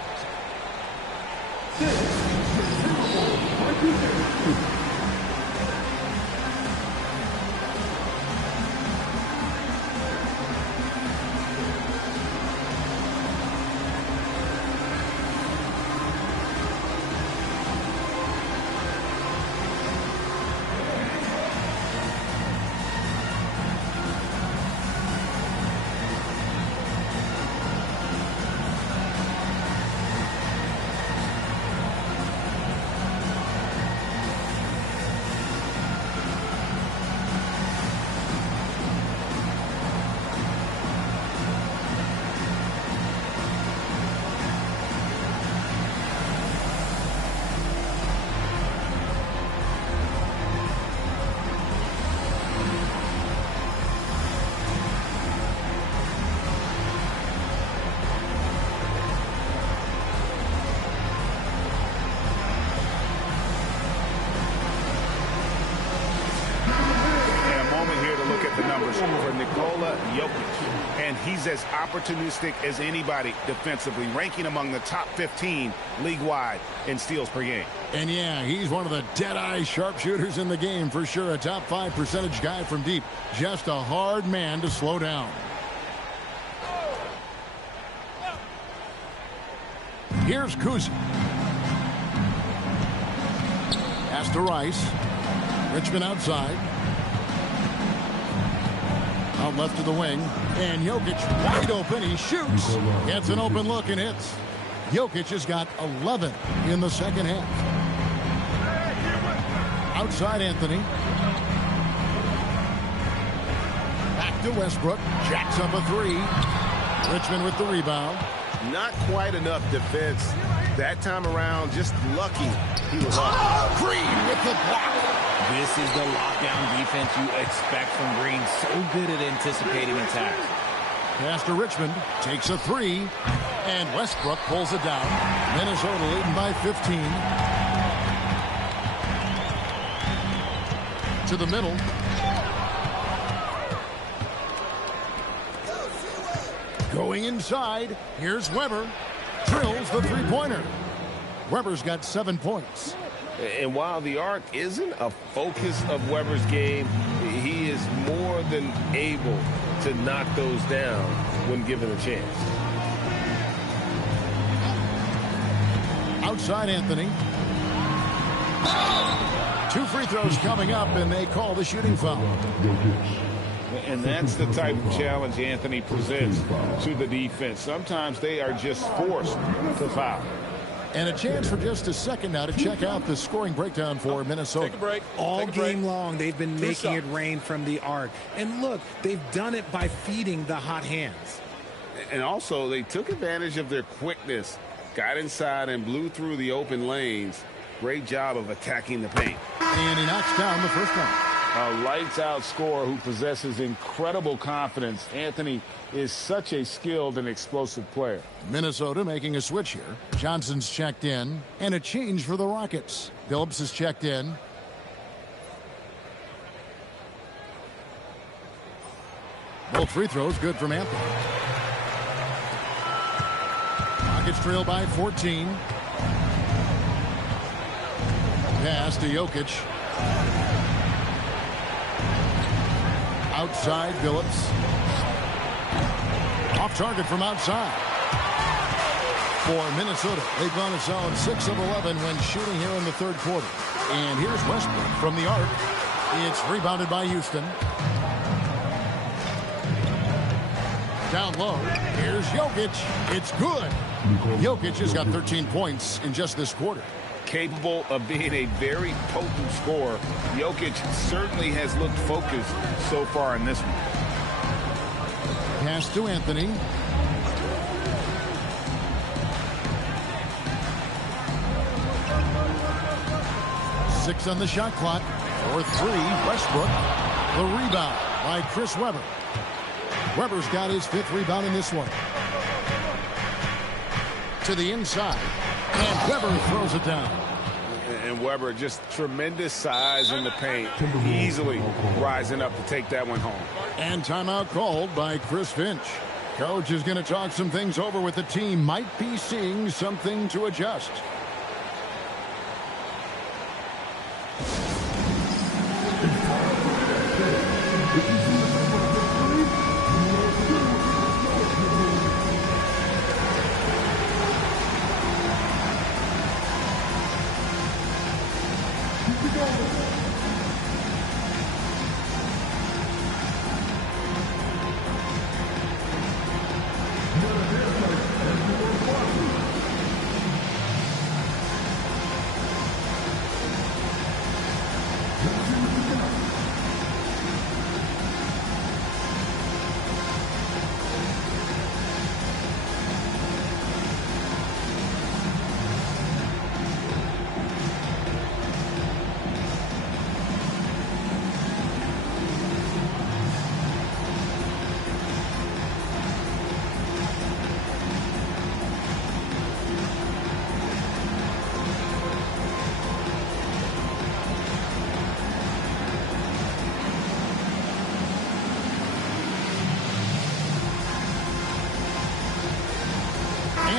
For Nikola Jokic. and he's as opportunistic as anybody defensively, ranking among the top 15 league-wide in steals per game. And yeah, he's one of the dead-eye sharpshooters in the game for sure. A top 5 percentage guy from deep. Just a hard man to slow down. Here's Uzi. Pass to Rice. Richmond outside. Out left to the wing. And Jokic wide open. He shoots. Gets an open look and hits. Jokic has got 11 in the second half. Outside Anthony. Back to Westbrook. Jacks up a 3. Richmond with the rebound. Not quite enough defense that time around. Just lucky he was off. Green with the block. This is the lockdown defense you expect from Green. So good at anticipating attacks. Pass to Richmond. Takes a 3. And Westbrook pulls it down. Minnesota leading by 15. To the middle. Going inside. Here's Weber. Drills the three-pointer. Weber's got 7 points. And while the arc isn't a focus of Weber's game, he is more than able to knock those down when given a chance. Outside Anthony. 2 free throws coming up, and they call the shooting foul. And that's the type of challenge Anthony presents to the defense. Sometimes they are just forced to foul. And a chance for just a second now to check out the scoring breakdown for Minnesota. Take a break. All Take a break. game long, they've been making it rain from the arc. And look, they've done it by feeding the hot hands. And also, they took advantage of their quickness, got inside and blew through the open lanes. Great job of attacking the paint. And he knocks down the first one. A lights-out scorer who possesses incredible confidence. Anthony is such a skilled and explosive player. Minnesota making a switch here. Johnson's checked in. And a change for the Rockets. Phillips is checked in. Both free throws good from Anthony. Rockets trail by 14. Pass to Jokic. Outside Phillips. Off target from outside. For Minnesota, they've gone a solid 6 of 11 when shooting here in the third quarter. And here's Westbrook from the arc. It's rebounded by Houston. Down low. Here's Jokic. It's good. Jokic has got 13 points in just this quarter. Capable of being a very potent scorer. Jokic certainly has looked focused so far in this one. Pass to Anthony. Six on the shot clock. 4-3. Westbrook. The rebound by Chris Webber. Webber's got his 5th rebound in this one. To the inside. And Webber throws it down. And Webber, just tremendous size in the paint. Easily rising up to take that one home. And timeout called by Chris Finch. Coach is going to talk some things over with the team. Might be seeing something to adjust.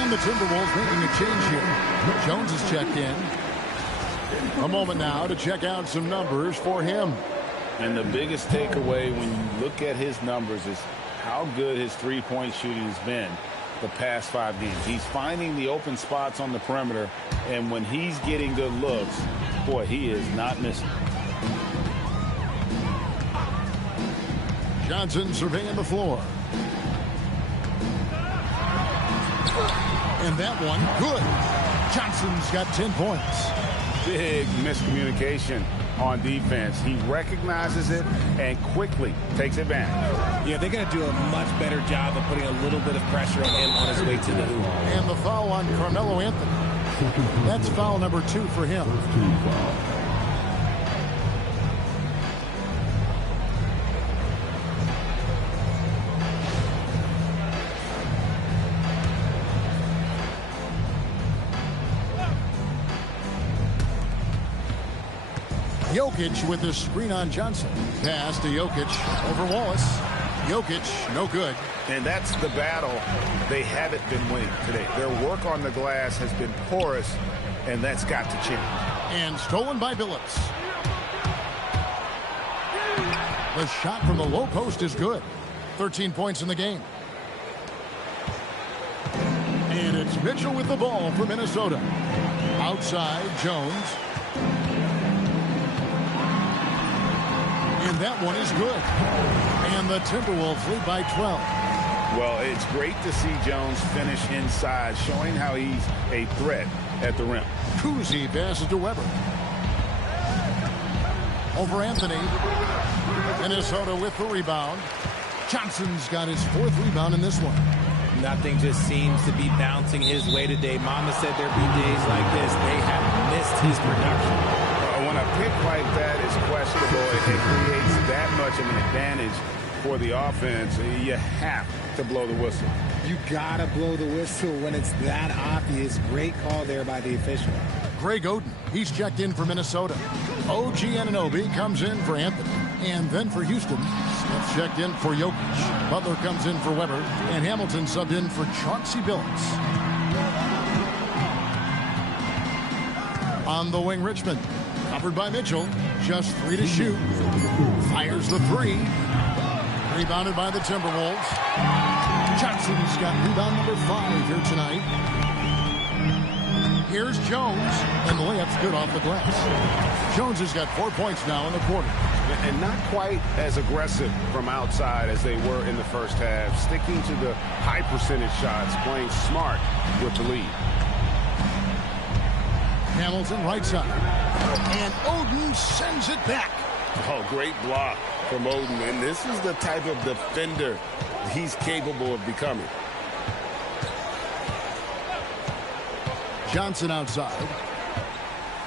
And the Timberwolves making a change here. Jones is checked in. A moment now to check out some numbers for him. And the biggest takeaway when you look at his numbers is how good his three-point shooting has been the past 5 games. He's finding the open spots on the perimeter, and when he's getting good looks, boy, he is not missing. Johnson surveying the floor. And that one, good. Johnson's got 10 points. Big miscommunication on defense. He recognizes it and quickly takes advantage. Yeah, they're going to do a much better job of putting a little bit of pressure on him on his way to the hoop. And the foul on Carmelo Anthony. That's foul number 2 for him. Jokic with the screen on Johnson. Pass to Jokic over Wallace. Jokic, no good. And that's the battle they haven't been winning today. Their work on the glass has been porous, and that's got to change. And stolen by Billups. The shot from the low post is good. 13 points in the game. And it's Mitchell with the ball for Minnesota. Outside, Jones. And that one is good. And the Timberwolves lead by 12. Well, it's great to see Jones finish inside, showing how he's a threat at the rim. Uzi passes to Weber. Over Anthony. Minnesota with the rebound. Johnson's got his 4th rebound in this one. Nothing just seems to be bouncing his way today. Mama said there'd be days like this. They have missed his production. When a pick like that is questionable, it creates that much of an advantage for the offense. You have to blow the whistle. You gotta blow the whistle when it's that obvious. Great call there by the official. Greg Oden, he's checked in for Minnesota. OG-Anunoby comes in for Anthony. And then for Houston, Smith checked in for Jokic. Butler comes in for Weber. And Hamilton subbed in for Chauncey Billups. On the wing, Richmond. Covered by Mitchell. Just 3 to shoot. Fires the 3. Rebounded by the Timberwolves. Johnson's got rebound number 5 here tonight. Here's Jones. And the layup's good off the glass. Jones has got 4 points now in the quarter. And not quite as aggressive from outside as they were in the first half. Sticking to the high percentage shots. Playing smart with the lead. Hamilton right side. And Oden sends it back. Oh, great block from Oden. And this is the type of defender he's capable of becoming. Johnson outside.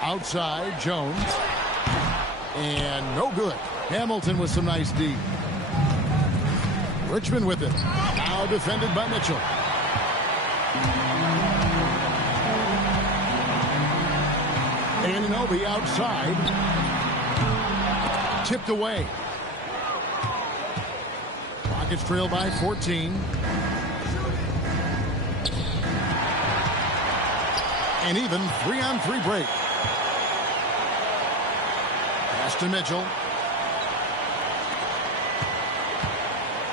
Outside, Jones. And no good. Hamilton with some nice D. Richmond with it. Now defended by Mitchell. Anunoby outside. Tipped away. Rockets trail by 14. And even 3-on-3 break. Pass to Mitchell.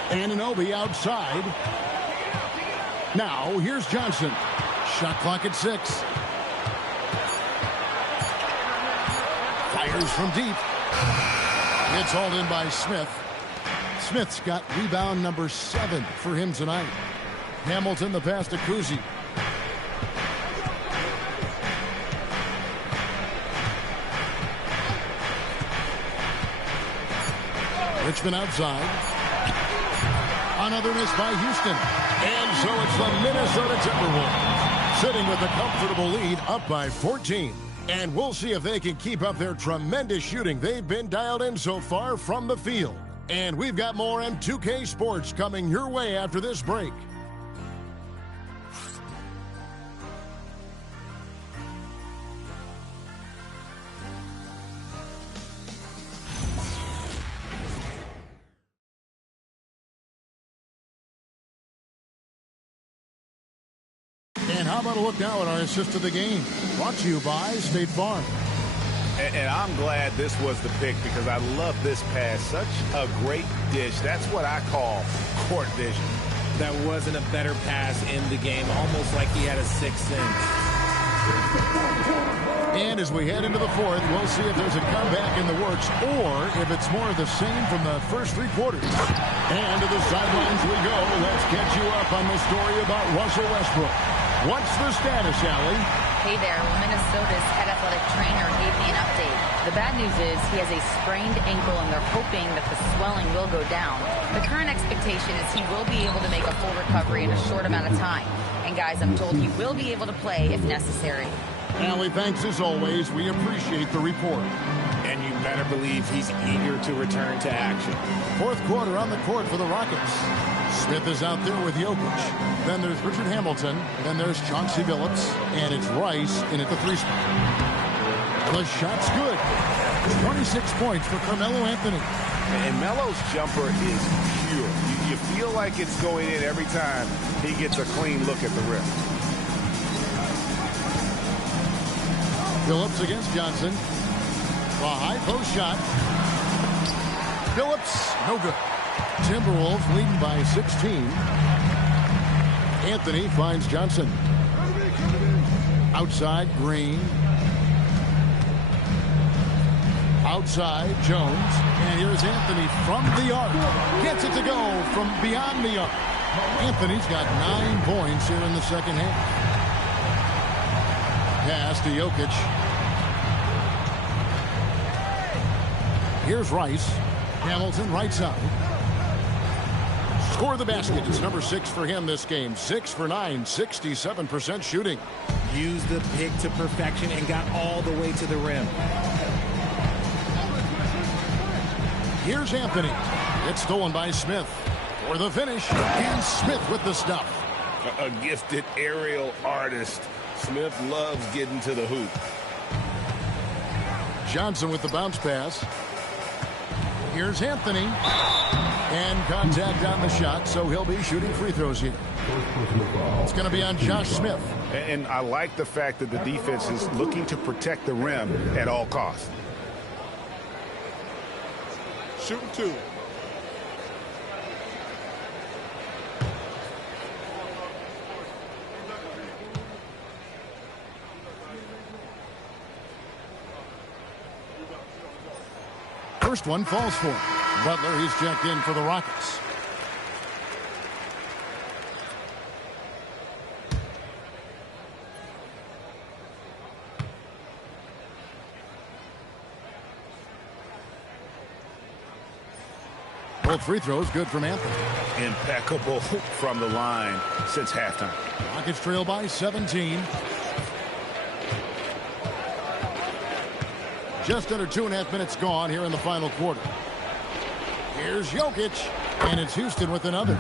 Anunoby outside. Now here's Johnson. Shot clock at 6. Fires from deep. Gets hauled in by Smith. Smith's got rebound number 7 for him tonight. Hamilton the pass to Uzi. Richmond outside. Another miss by Houston. And so it's the Minnesota Timberwolves sitting with a comfortable lead up by 14. And we'll see if they can keep up their tremendous shooting they've been dialed in so far from the field. And we've got more M2K Sports coming your way after this break. And How about a look now at our assist of the game? Brought to you by State Farm. And I'm glad this was the pick because I love this pass. Such a great dish. That's what I call court vision. That wasn't a better pass in the game, almost like he had a sixth sense. And as we head into the fourth, we'll see if there's a comeback in the works or if it's more of the same from the first three quarters. And to the sidelines we go. Let's catch you up on the story about Russell Westbrook. What's the status, Allie? Hey there. Well, Minnesota's head athletic trainer gave me an update. The bad news is he has a sprained ankle, and they're hoping that the swelling will go down. The current expectation is he will be able to make a full recovery in a short amount of time. And, guys, I'm told he will be able to play if necessary. Allie, thanks as always. We appreciate the report. And you better believe he's eager to return to action. Fourth quarter on the court for the Rockets. Smith is out there with Jokic. Then there's Richard Hamilton. Then there's Chauncey Billups. And it's Rice in at the three spot. The shot's good. 26 points for Carmelo Anthony. And Melo's jumper is pure. You feel like it's going in every time he gets a clean look at the rim. Billups against Johnson. A high post shot. Billups, no good. Timberwolves leading by 16. Anthony finds Johnson. Outside, Green. Outside, Jones. And here's Anthony from the arc. Gets it to go from beyond the arc. Anthony's got 9 points here in the second half. Pass to Jokic. Here's Rice. Hamilton right side. Score the basket. It's number 6 for him this game. 6 for 9, 67% shooting. Used the pick to perfection and got all the way to the rim. Here's Anthony. It's stolen by Smith. For the finish. And Smith with the stuff. A gifted aerial artist. Smith loves getting to the hoop. Johnson with the bounce pass. Here's Anthony. And contact on the shot, so he'll be shooting free throws here. It's going to be on Josh Smith. And I like the fact that the defense is looking to protect the rim at all costs. Shooting 2. First one falls for him. Butler, he's checked in for the Rockets. Both free throws good from Anthony. Impeccable from the line since halftime. Rockets trail by 17. Just under 2.5 minutes gone here in the final quarter. Here's Jokic, and it's Houston with another.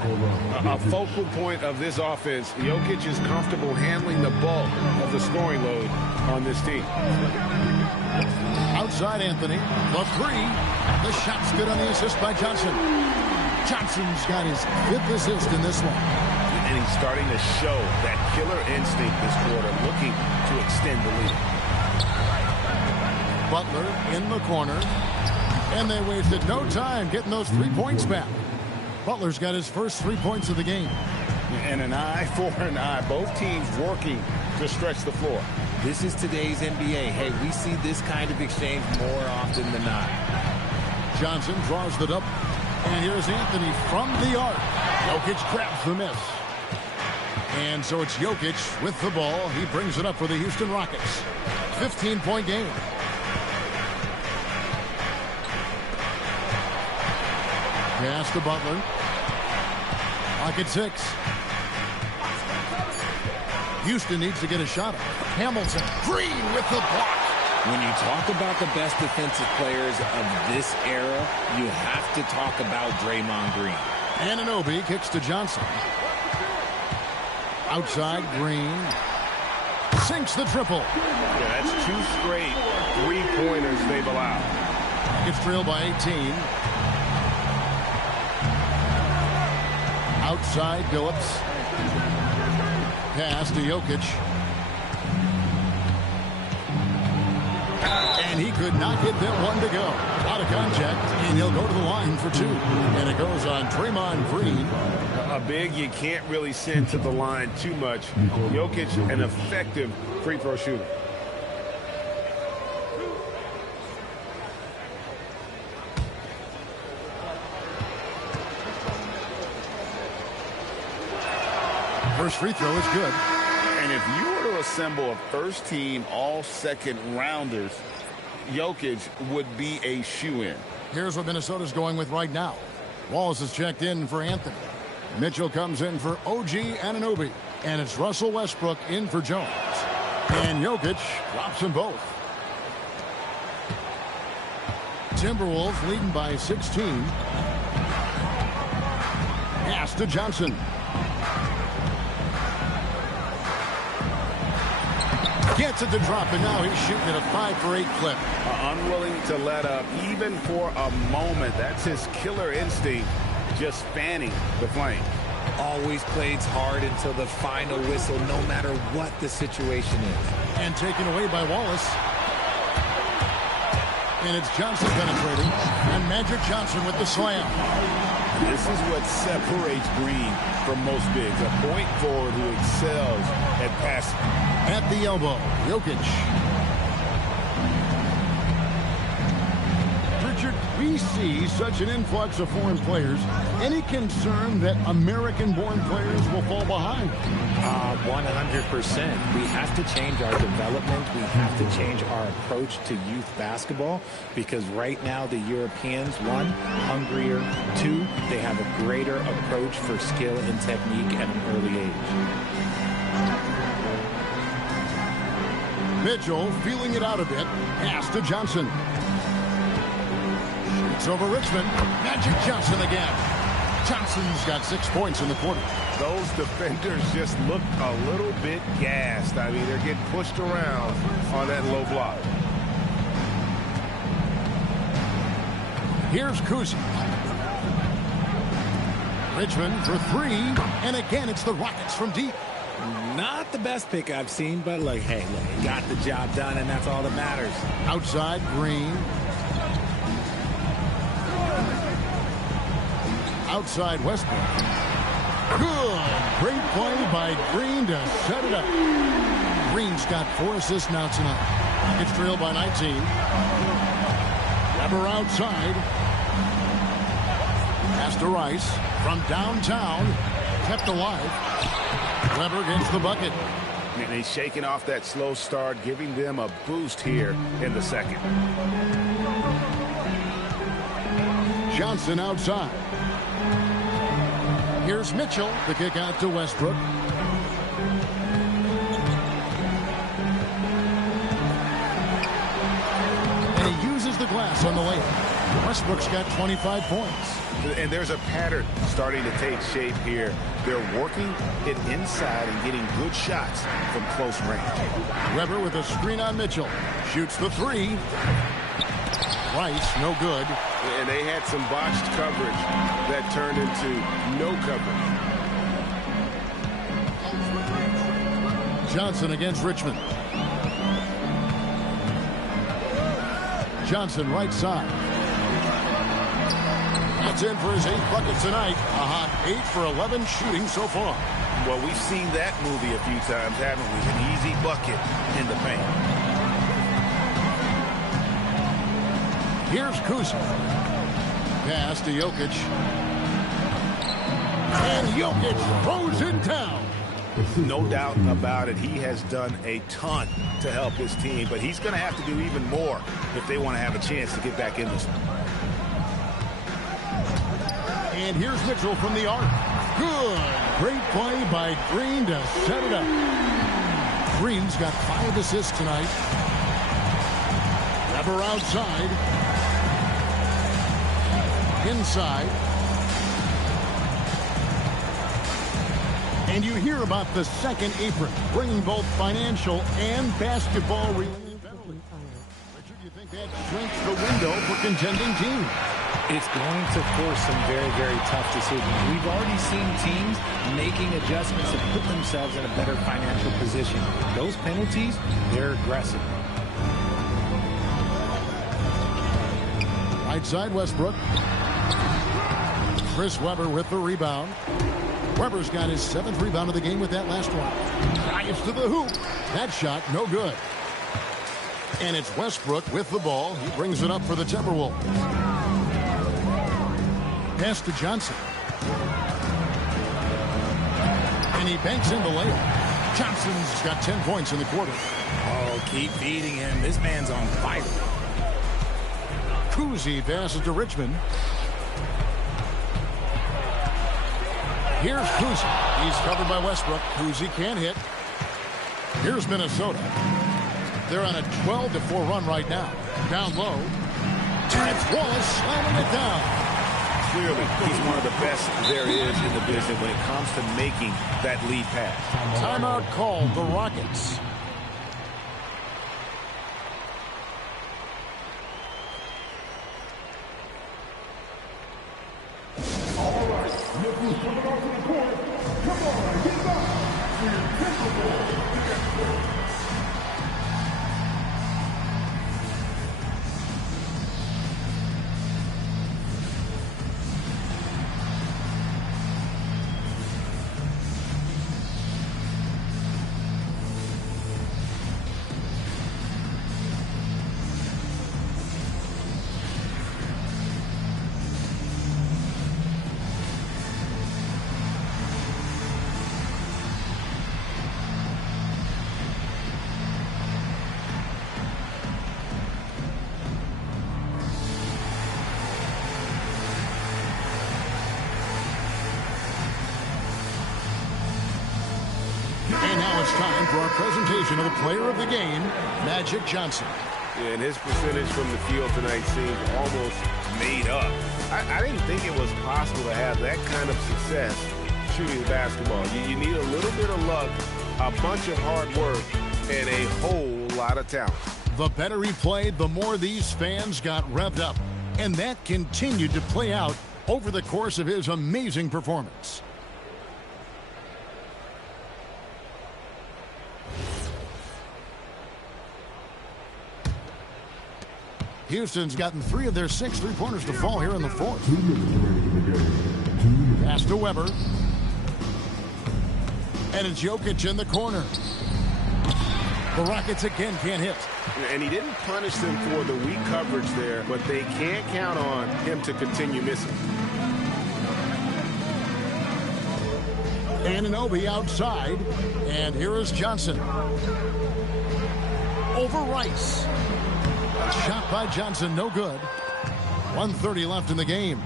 A focal point of this offense. Jokic is comfortable handling the bulk of the scoring load on this team. Outside Anthony, the three. The shot's good on the assist by Johnson. Johnson's got his 5th assist in this one. And he's starting to show that killer instinct this quarter, looking to extend the lead. Butler in the corner. And they wasted no time getting those 3 points back. Butler's got his first 3 points of the game. And an eye for an eye. Both teams working to stretch the floor. This is today's NBA. Hey, we see this kind of exchange more often than not. Johnson draws the double. And here's Anthony from the arc. Jokic grabs the miss. And so it's Jokic with the ball. He brings it up for the Houston Rockets. 15-point game. Pass to Butler. Rocket 6. Houston needs to get a shot up. Hamilton. Green with the block. When you talk about the best defensive players of this era, you have to talk about Draymond Green. Anunoby kicks to Johnson. Outside, Green. Sinks the triple. Yeah, that's 2 straight 3-pointers they've allowed. Rockets trail by 18. Outside, Billups. Pass to Jokic. And he could not get that one to go. Out of contact, and he'll go to the line for 2. And it goes on Draymond Green. A big you can't really send to the line too much. Jokic, an effective free throw shooter. First free throw is good. And if you were to assemble a first-team all-second rounders, Jokic would be a shoo-in. Here's what Minnesota's going with right now. Wallace is checked in for Anthony. Mitchell comes in for OG-Anunoby. And it's Russell Westbrook in for Jones. And Jokic drops them both. Timberwolves leading by 16. Pass to Johnson. Gets it to drop, and now he's shooting at a 5-for-8 clip. Unwilling to let up, even for a moment. That's his killer instinct, just fanning the flame. Always plays hard until the final whistle, no matter what the situation is. And taken away by Wallace. And it's Johnson penetrating. And Magic Johnson with the slam. This is what separates Green from most bigs. A point forward who excels at passing. At the elbow, Jokic. Richard, we see such an influx of foreign players. Any concern that American-born players will fall behind? 100%. We have to change our development. We have to change our approach to youth basketball because right now the Europeans, 1, hungrier, 2, they have a greater approach for skill and technique at an early age. Mitchell feeling it out a bit. Pass to Johnson. Shoots over Richmond. Magic Johnson again. Johnson's got 6 points in the quarter. Those defenders just look a little bit gassed. I mean, they're getting pushed around on that low block. Here's Uzi. Richmond for 3. And again, it's the Rockets from deep. Not the best pick I've seen, but like, hey, look, he got the job done, and that's all that matters. Outside, Green. Outside, Westbrook. Good. Great play by Green to set it up. Green's got 4 assists now tonight. Rockets trail by 19. Weber outside. Pass to Rice from downtown. Kept alive. Weber gets the bucket. And he's shaking off that slow start, giving them a boost here in the second. Johnson outside. Here's Mitchell. The kick out to Westbrook. And he uses the glass on the layup. Westbrook's got 25 points. And there's a pattern starting to take shape here. They're working it inside and getting good shots from close range. Weber with a screen on Mitchell. Shoots the 3. Rice, no good. And they had some botched coverage that turned into no coverage. Johnson against Richmond. Johnson right side. That's in for his 8th bucket tonight. A hot 8 for 11 shooting so far. Well, we've seen that movie a few times, haven't we? An easy bucket in the paint. Here's Uzi. Pass to Jokic. And Jokic throws it down. No doubt about it. He has done a ton to help his team, but he's going to have to do even more if they want to have a chance to get back in this one. And here's Mitchell from the arc. Good. Great play by Green to set it up. Green's got 5 assists tonight. Weber outside. Inside. And you hear about the second apron, bringing both financial and basketball relief. Richard, you think that shrinks the window for contending teams? It's going to force some very, very tough decisions. We've already seen teams making adjustments to put themselves in a better financial position. Those penalties, they're aggressive. Right side, Westbrook. Chris Webber with the rebound. Webber's got his 7th rebound of the game with that last one. Drives to the hoop. That shot, no good. And it's Westbrook with the ball. He brings it up for the Timberwolves. Pass to Johnson. And he banks in the layup. Johnson's got 10 points in the quarter. Oh, keep feeding him. This man's on fire. Uzi passes to Richmond. Here's Uzi. He's covered by Westbrook. Uzi can't hit. Here's Minnesota. They're on a 12-4 run right now. Down low. Terrence Wallace slamming it down. Clearly, he's one of the best there is in the business when it comes to making that lead pass. Timeout called the Rockets. And now it's time for our presentation of the player of the game, Magic Johnson. Yeah, and his percentage from the field tonight seems almost made up. I didn't think it was possible to have that kind of success shooting basketball. You need a little bit of luck, a bunch of hard work, and a whole lot of talent. The better he played, the more these fans got revved up. And that continued to play out over the course of his amazing performance. Houston's gotten 3 of their 6 three-pointers to fall here in the 4th. Pass to Webber. And it's Jokic in the corner. The Rockets again can't hit. And he didn't punish them for the weak coverage there, but they can't count on him to continue missing. Anunoby outside. And here is Johnson. Over Rice. Shot by Johnson, no good. 1:30 left in the game.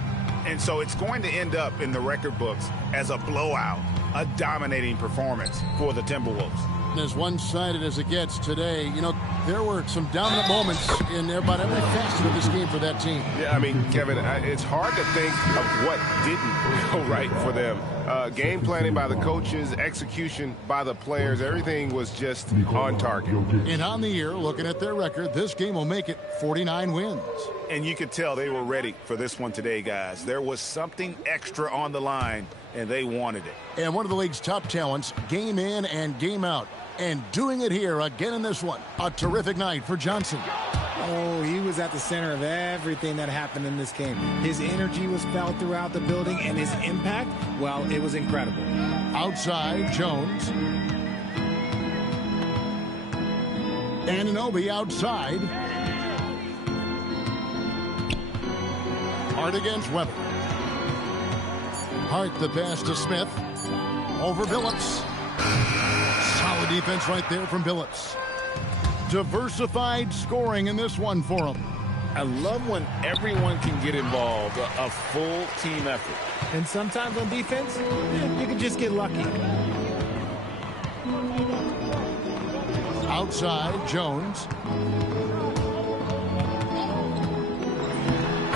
And so it's going to end up in the record books as a blowout, a dominating performance for the Timberwolves. As one-sided as it gets today, you know, there were some dominant moments in about every facet of this game for that team. Yeah, I mean, Kevin, it's hard to think of what didn't go right for them. Game planning by the coaches, execution by the players, everything was just on target. And on the year, looking at their record, this game will make it 49 wins. And you could tell they were ready for this one today, guys. There was something extra on the line, and they wanted it. And one of the league's top talents, game in and game out. And doing it here again in this one. A terrific night for Johnson. Oh, he was at the center of everything that happened in this game. His energy was felt throughout the building, and his impact, well, it was incredible. Outside, Jones. Anunoby outside. Hart against Webber. Hart the pass to Smith. Over Billups. Solid defense right there from Billups. Diversified scoring in this one for him. I love when everyone can get involved, a full team effort. And sometimes on defense, you can just get lucky. Outside, Jones.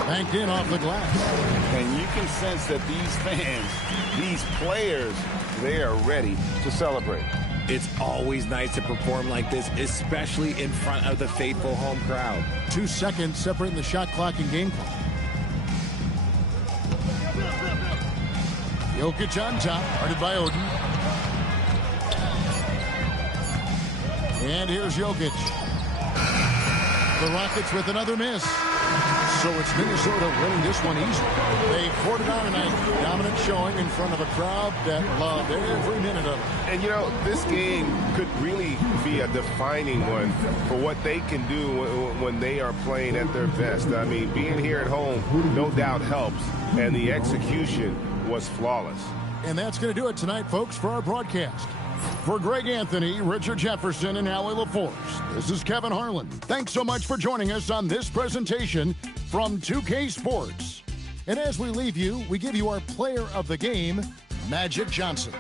Banked in off the glass. And you can sense that these fans, these players, they are ready to celebrate. It's always nice to perform like this, especially in front of the faithful home crowd. 2 seconds separating the shot clock and game clock. Jokic on top, guarded by Odin. And here's Jokic. The Rockets with another miss. So it's Minnesota winning this one easily. They poured it on tonight. Dominant showing in front of a crowd that loved every minute of it. And, you know, this game could really be a defining one for what they can do when they are playing at their best. I mean, being here at home no doubt helps, and the execution was flawless. And that's going to do it tonight, folks, for our broadcast. For Greg Anthony, Richard Jefferson, and Howie LaForce, this is Kevin Harlan. Thanks so much for joining us on this presentation from 2K Sports. And as we leave you, we give you our player of the game, Magic Johnson.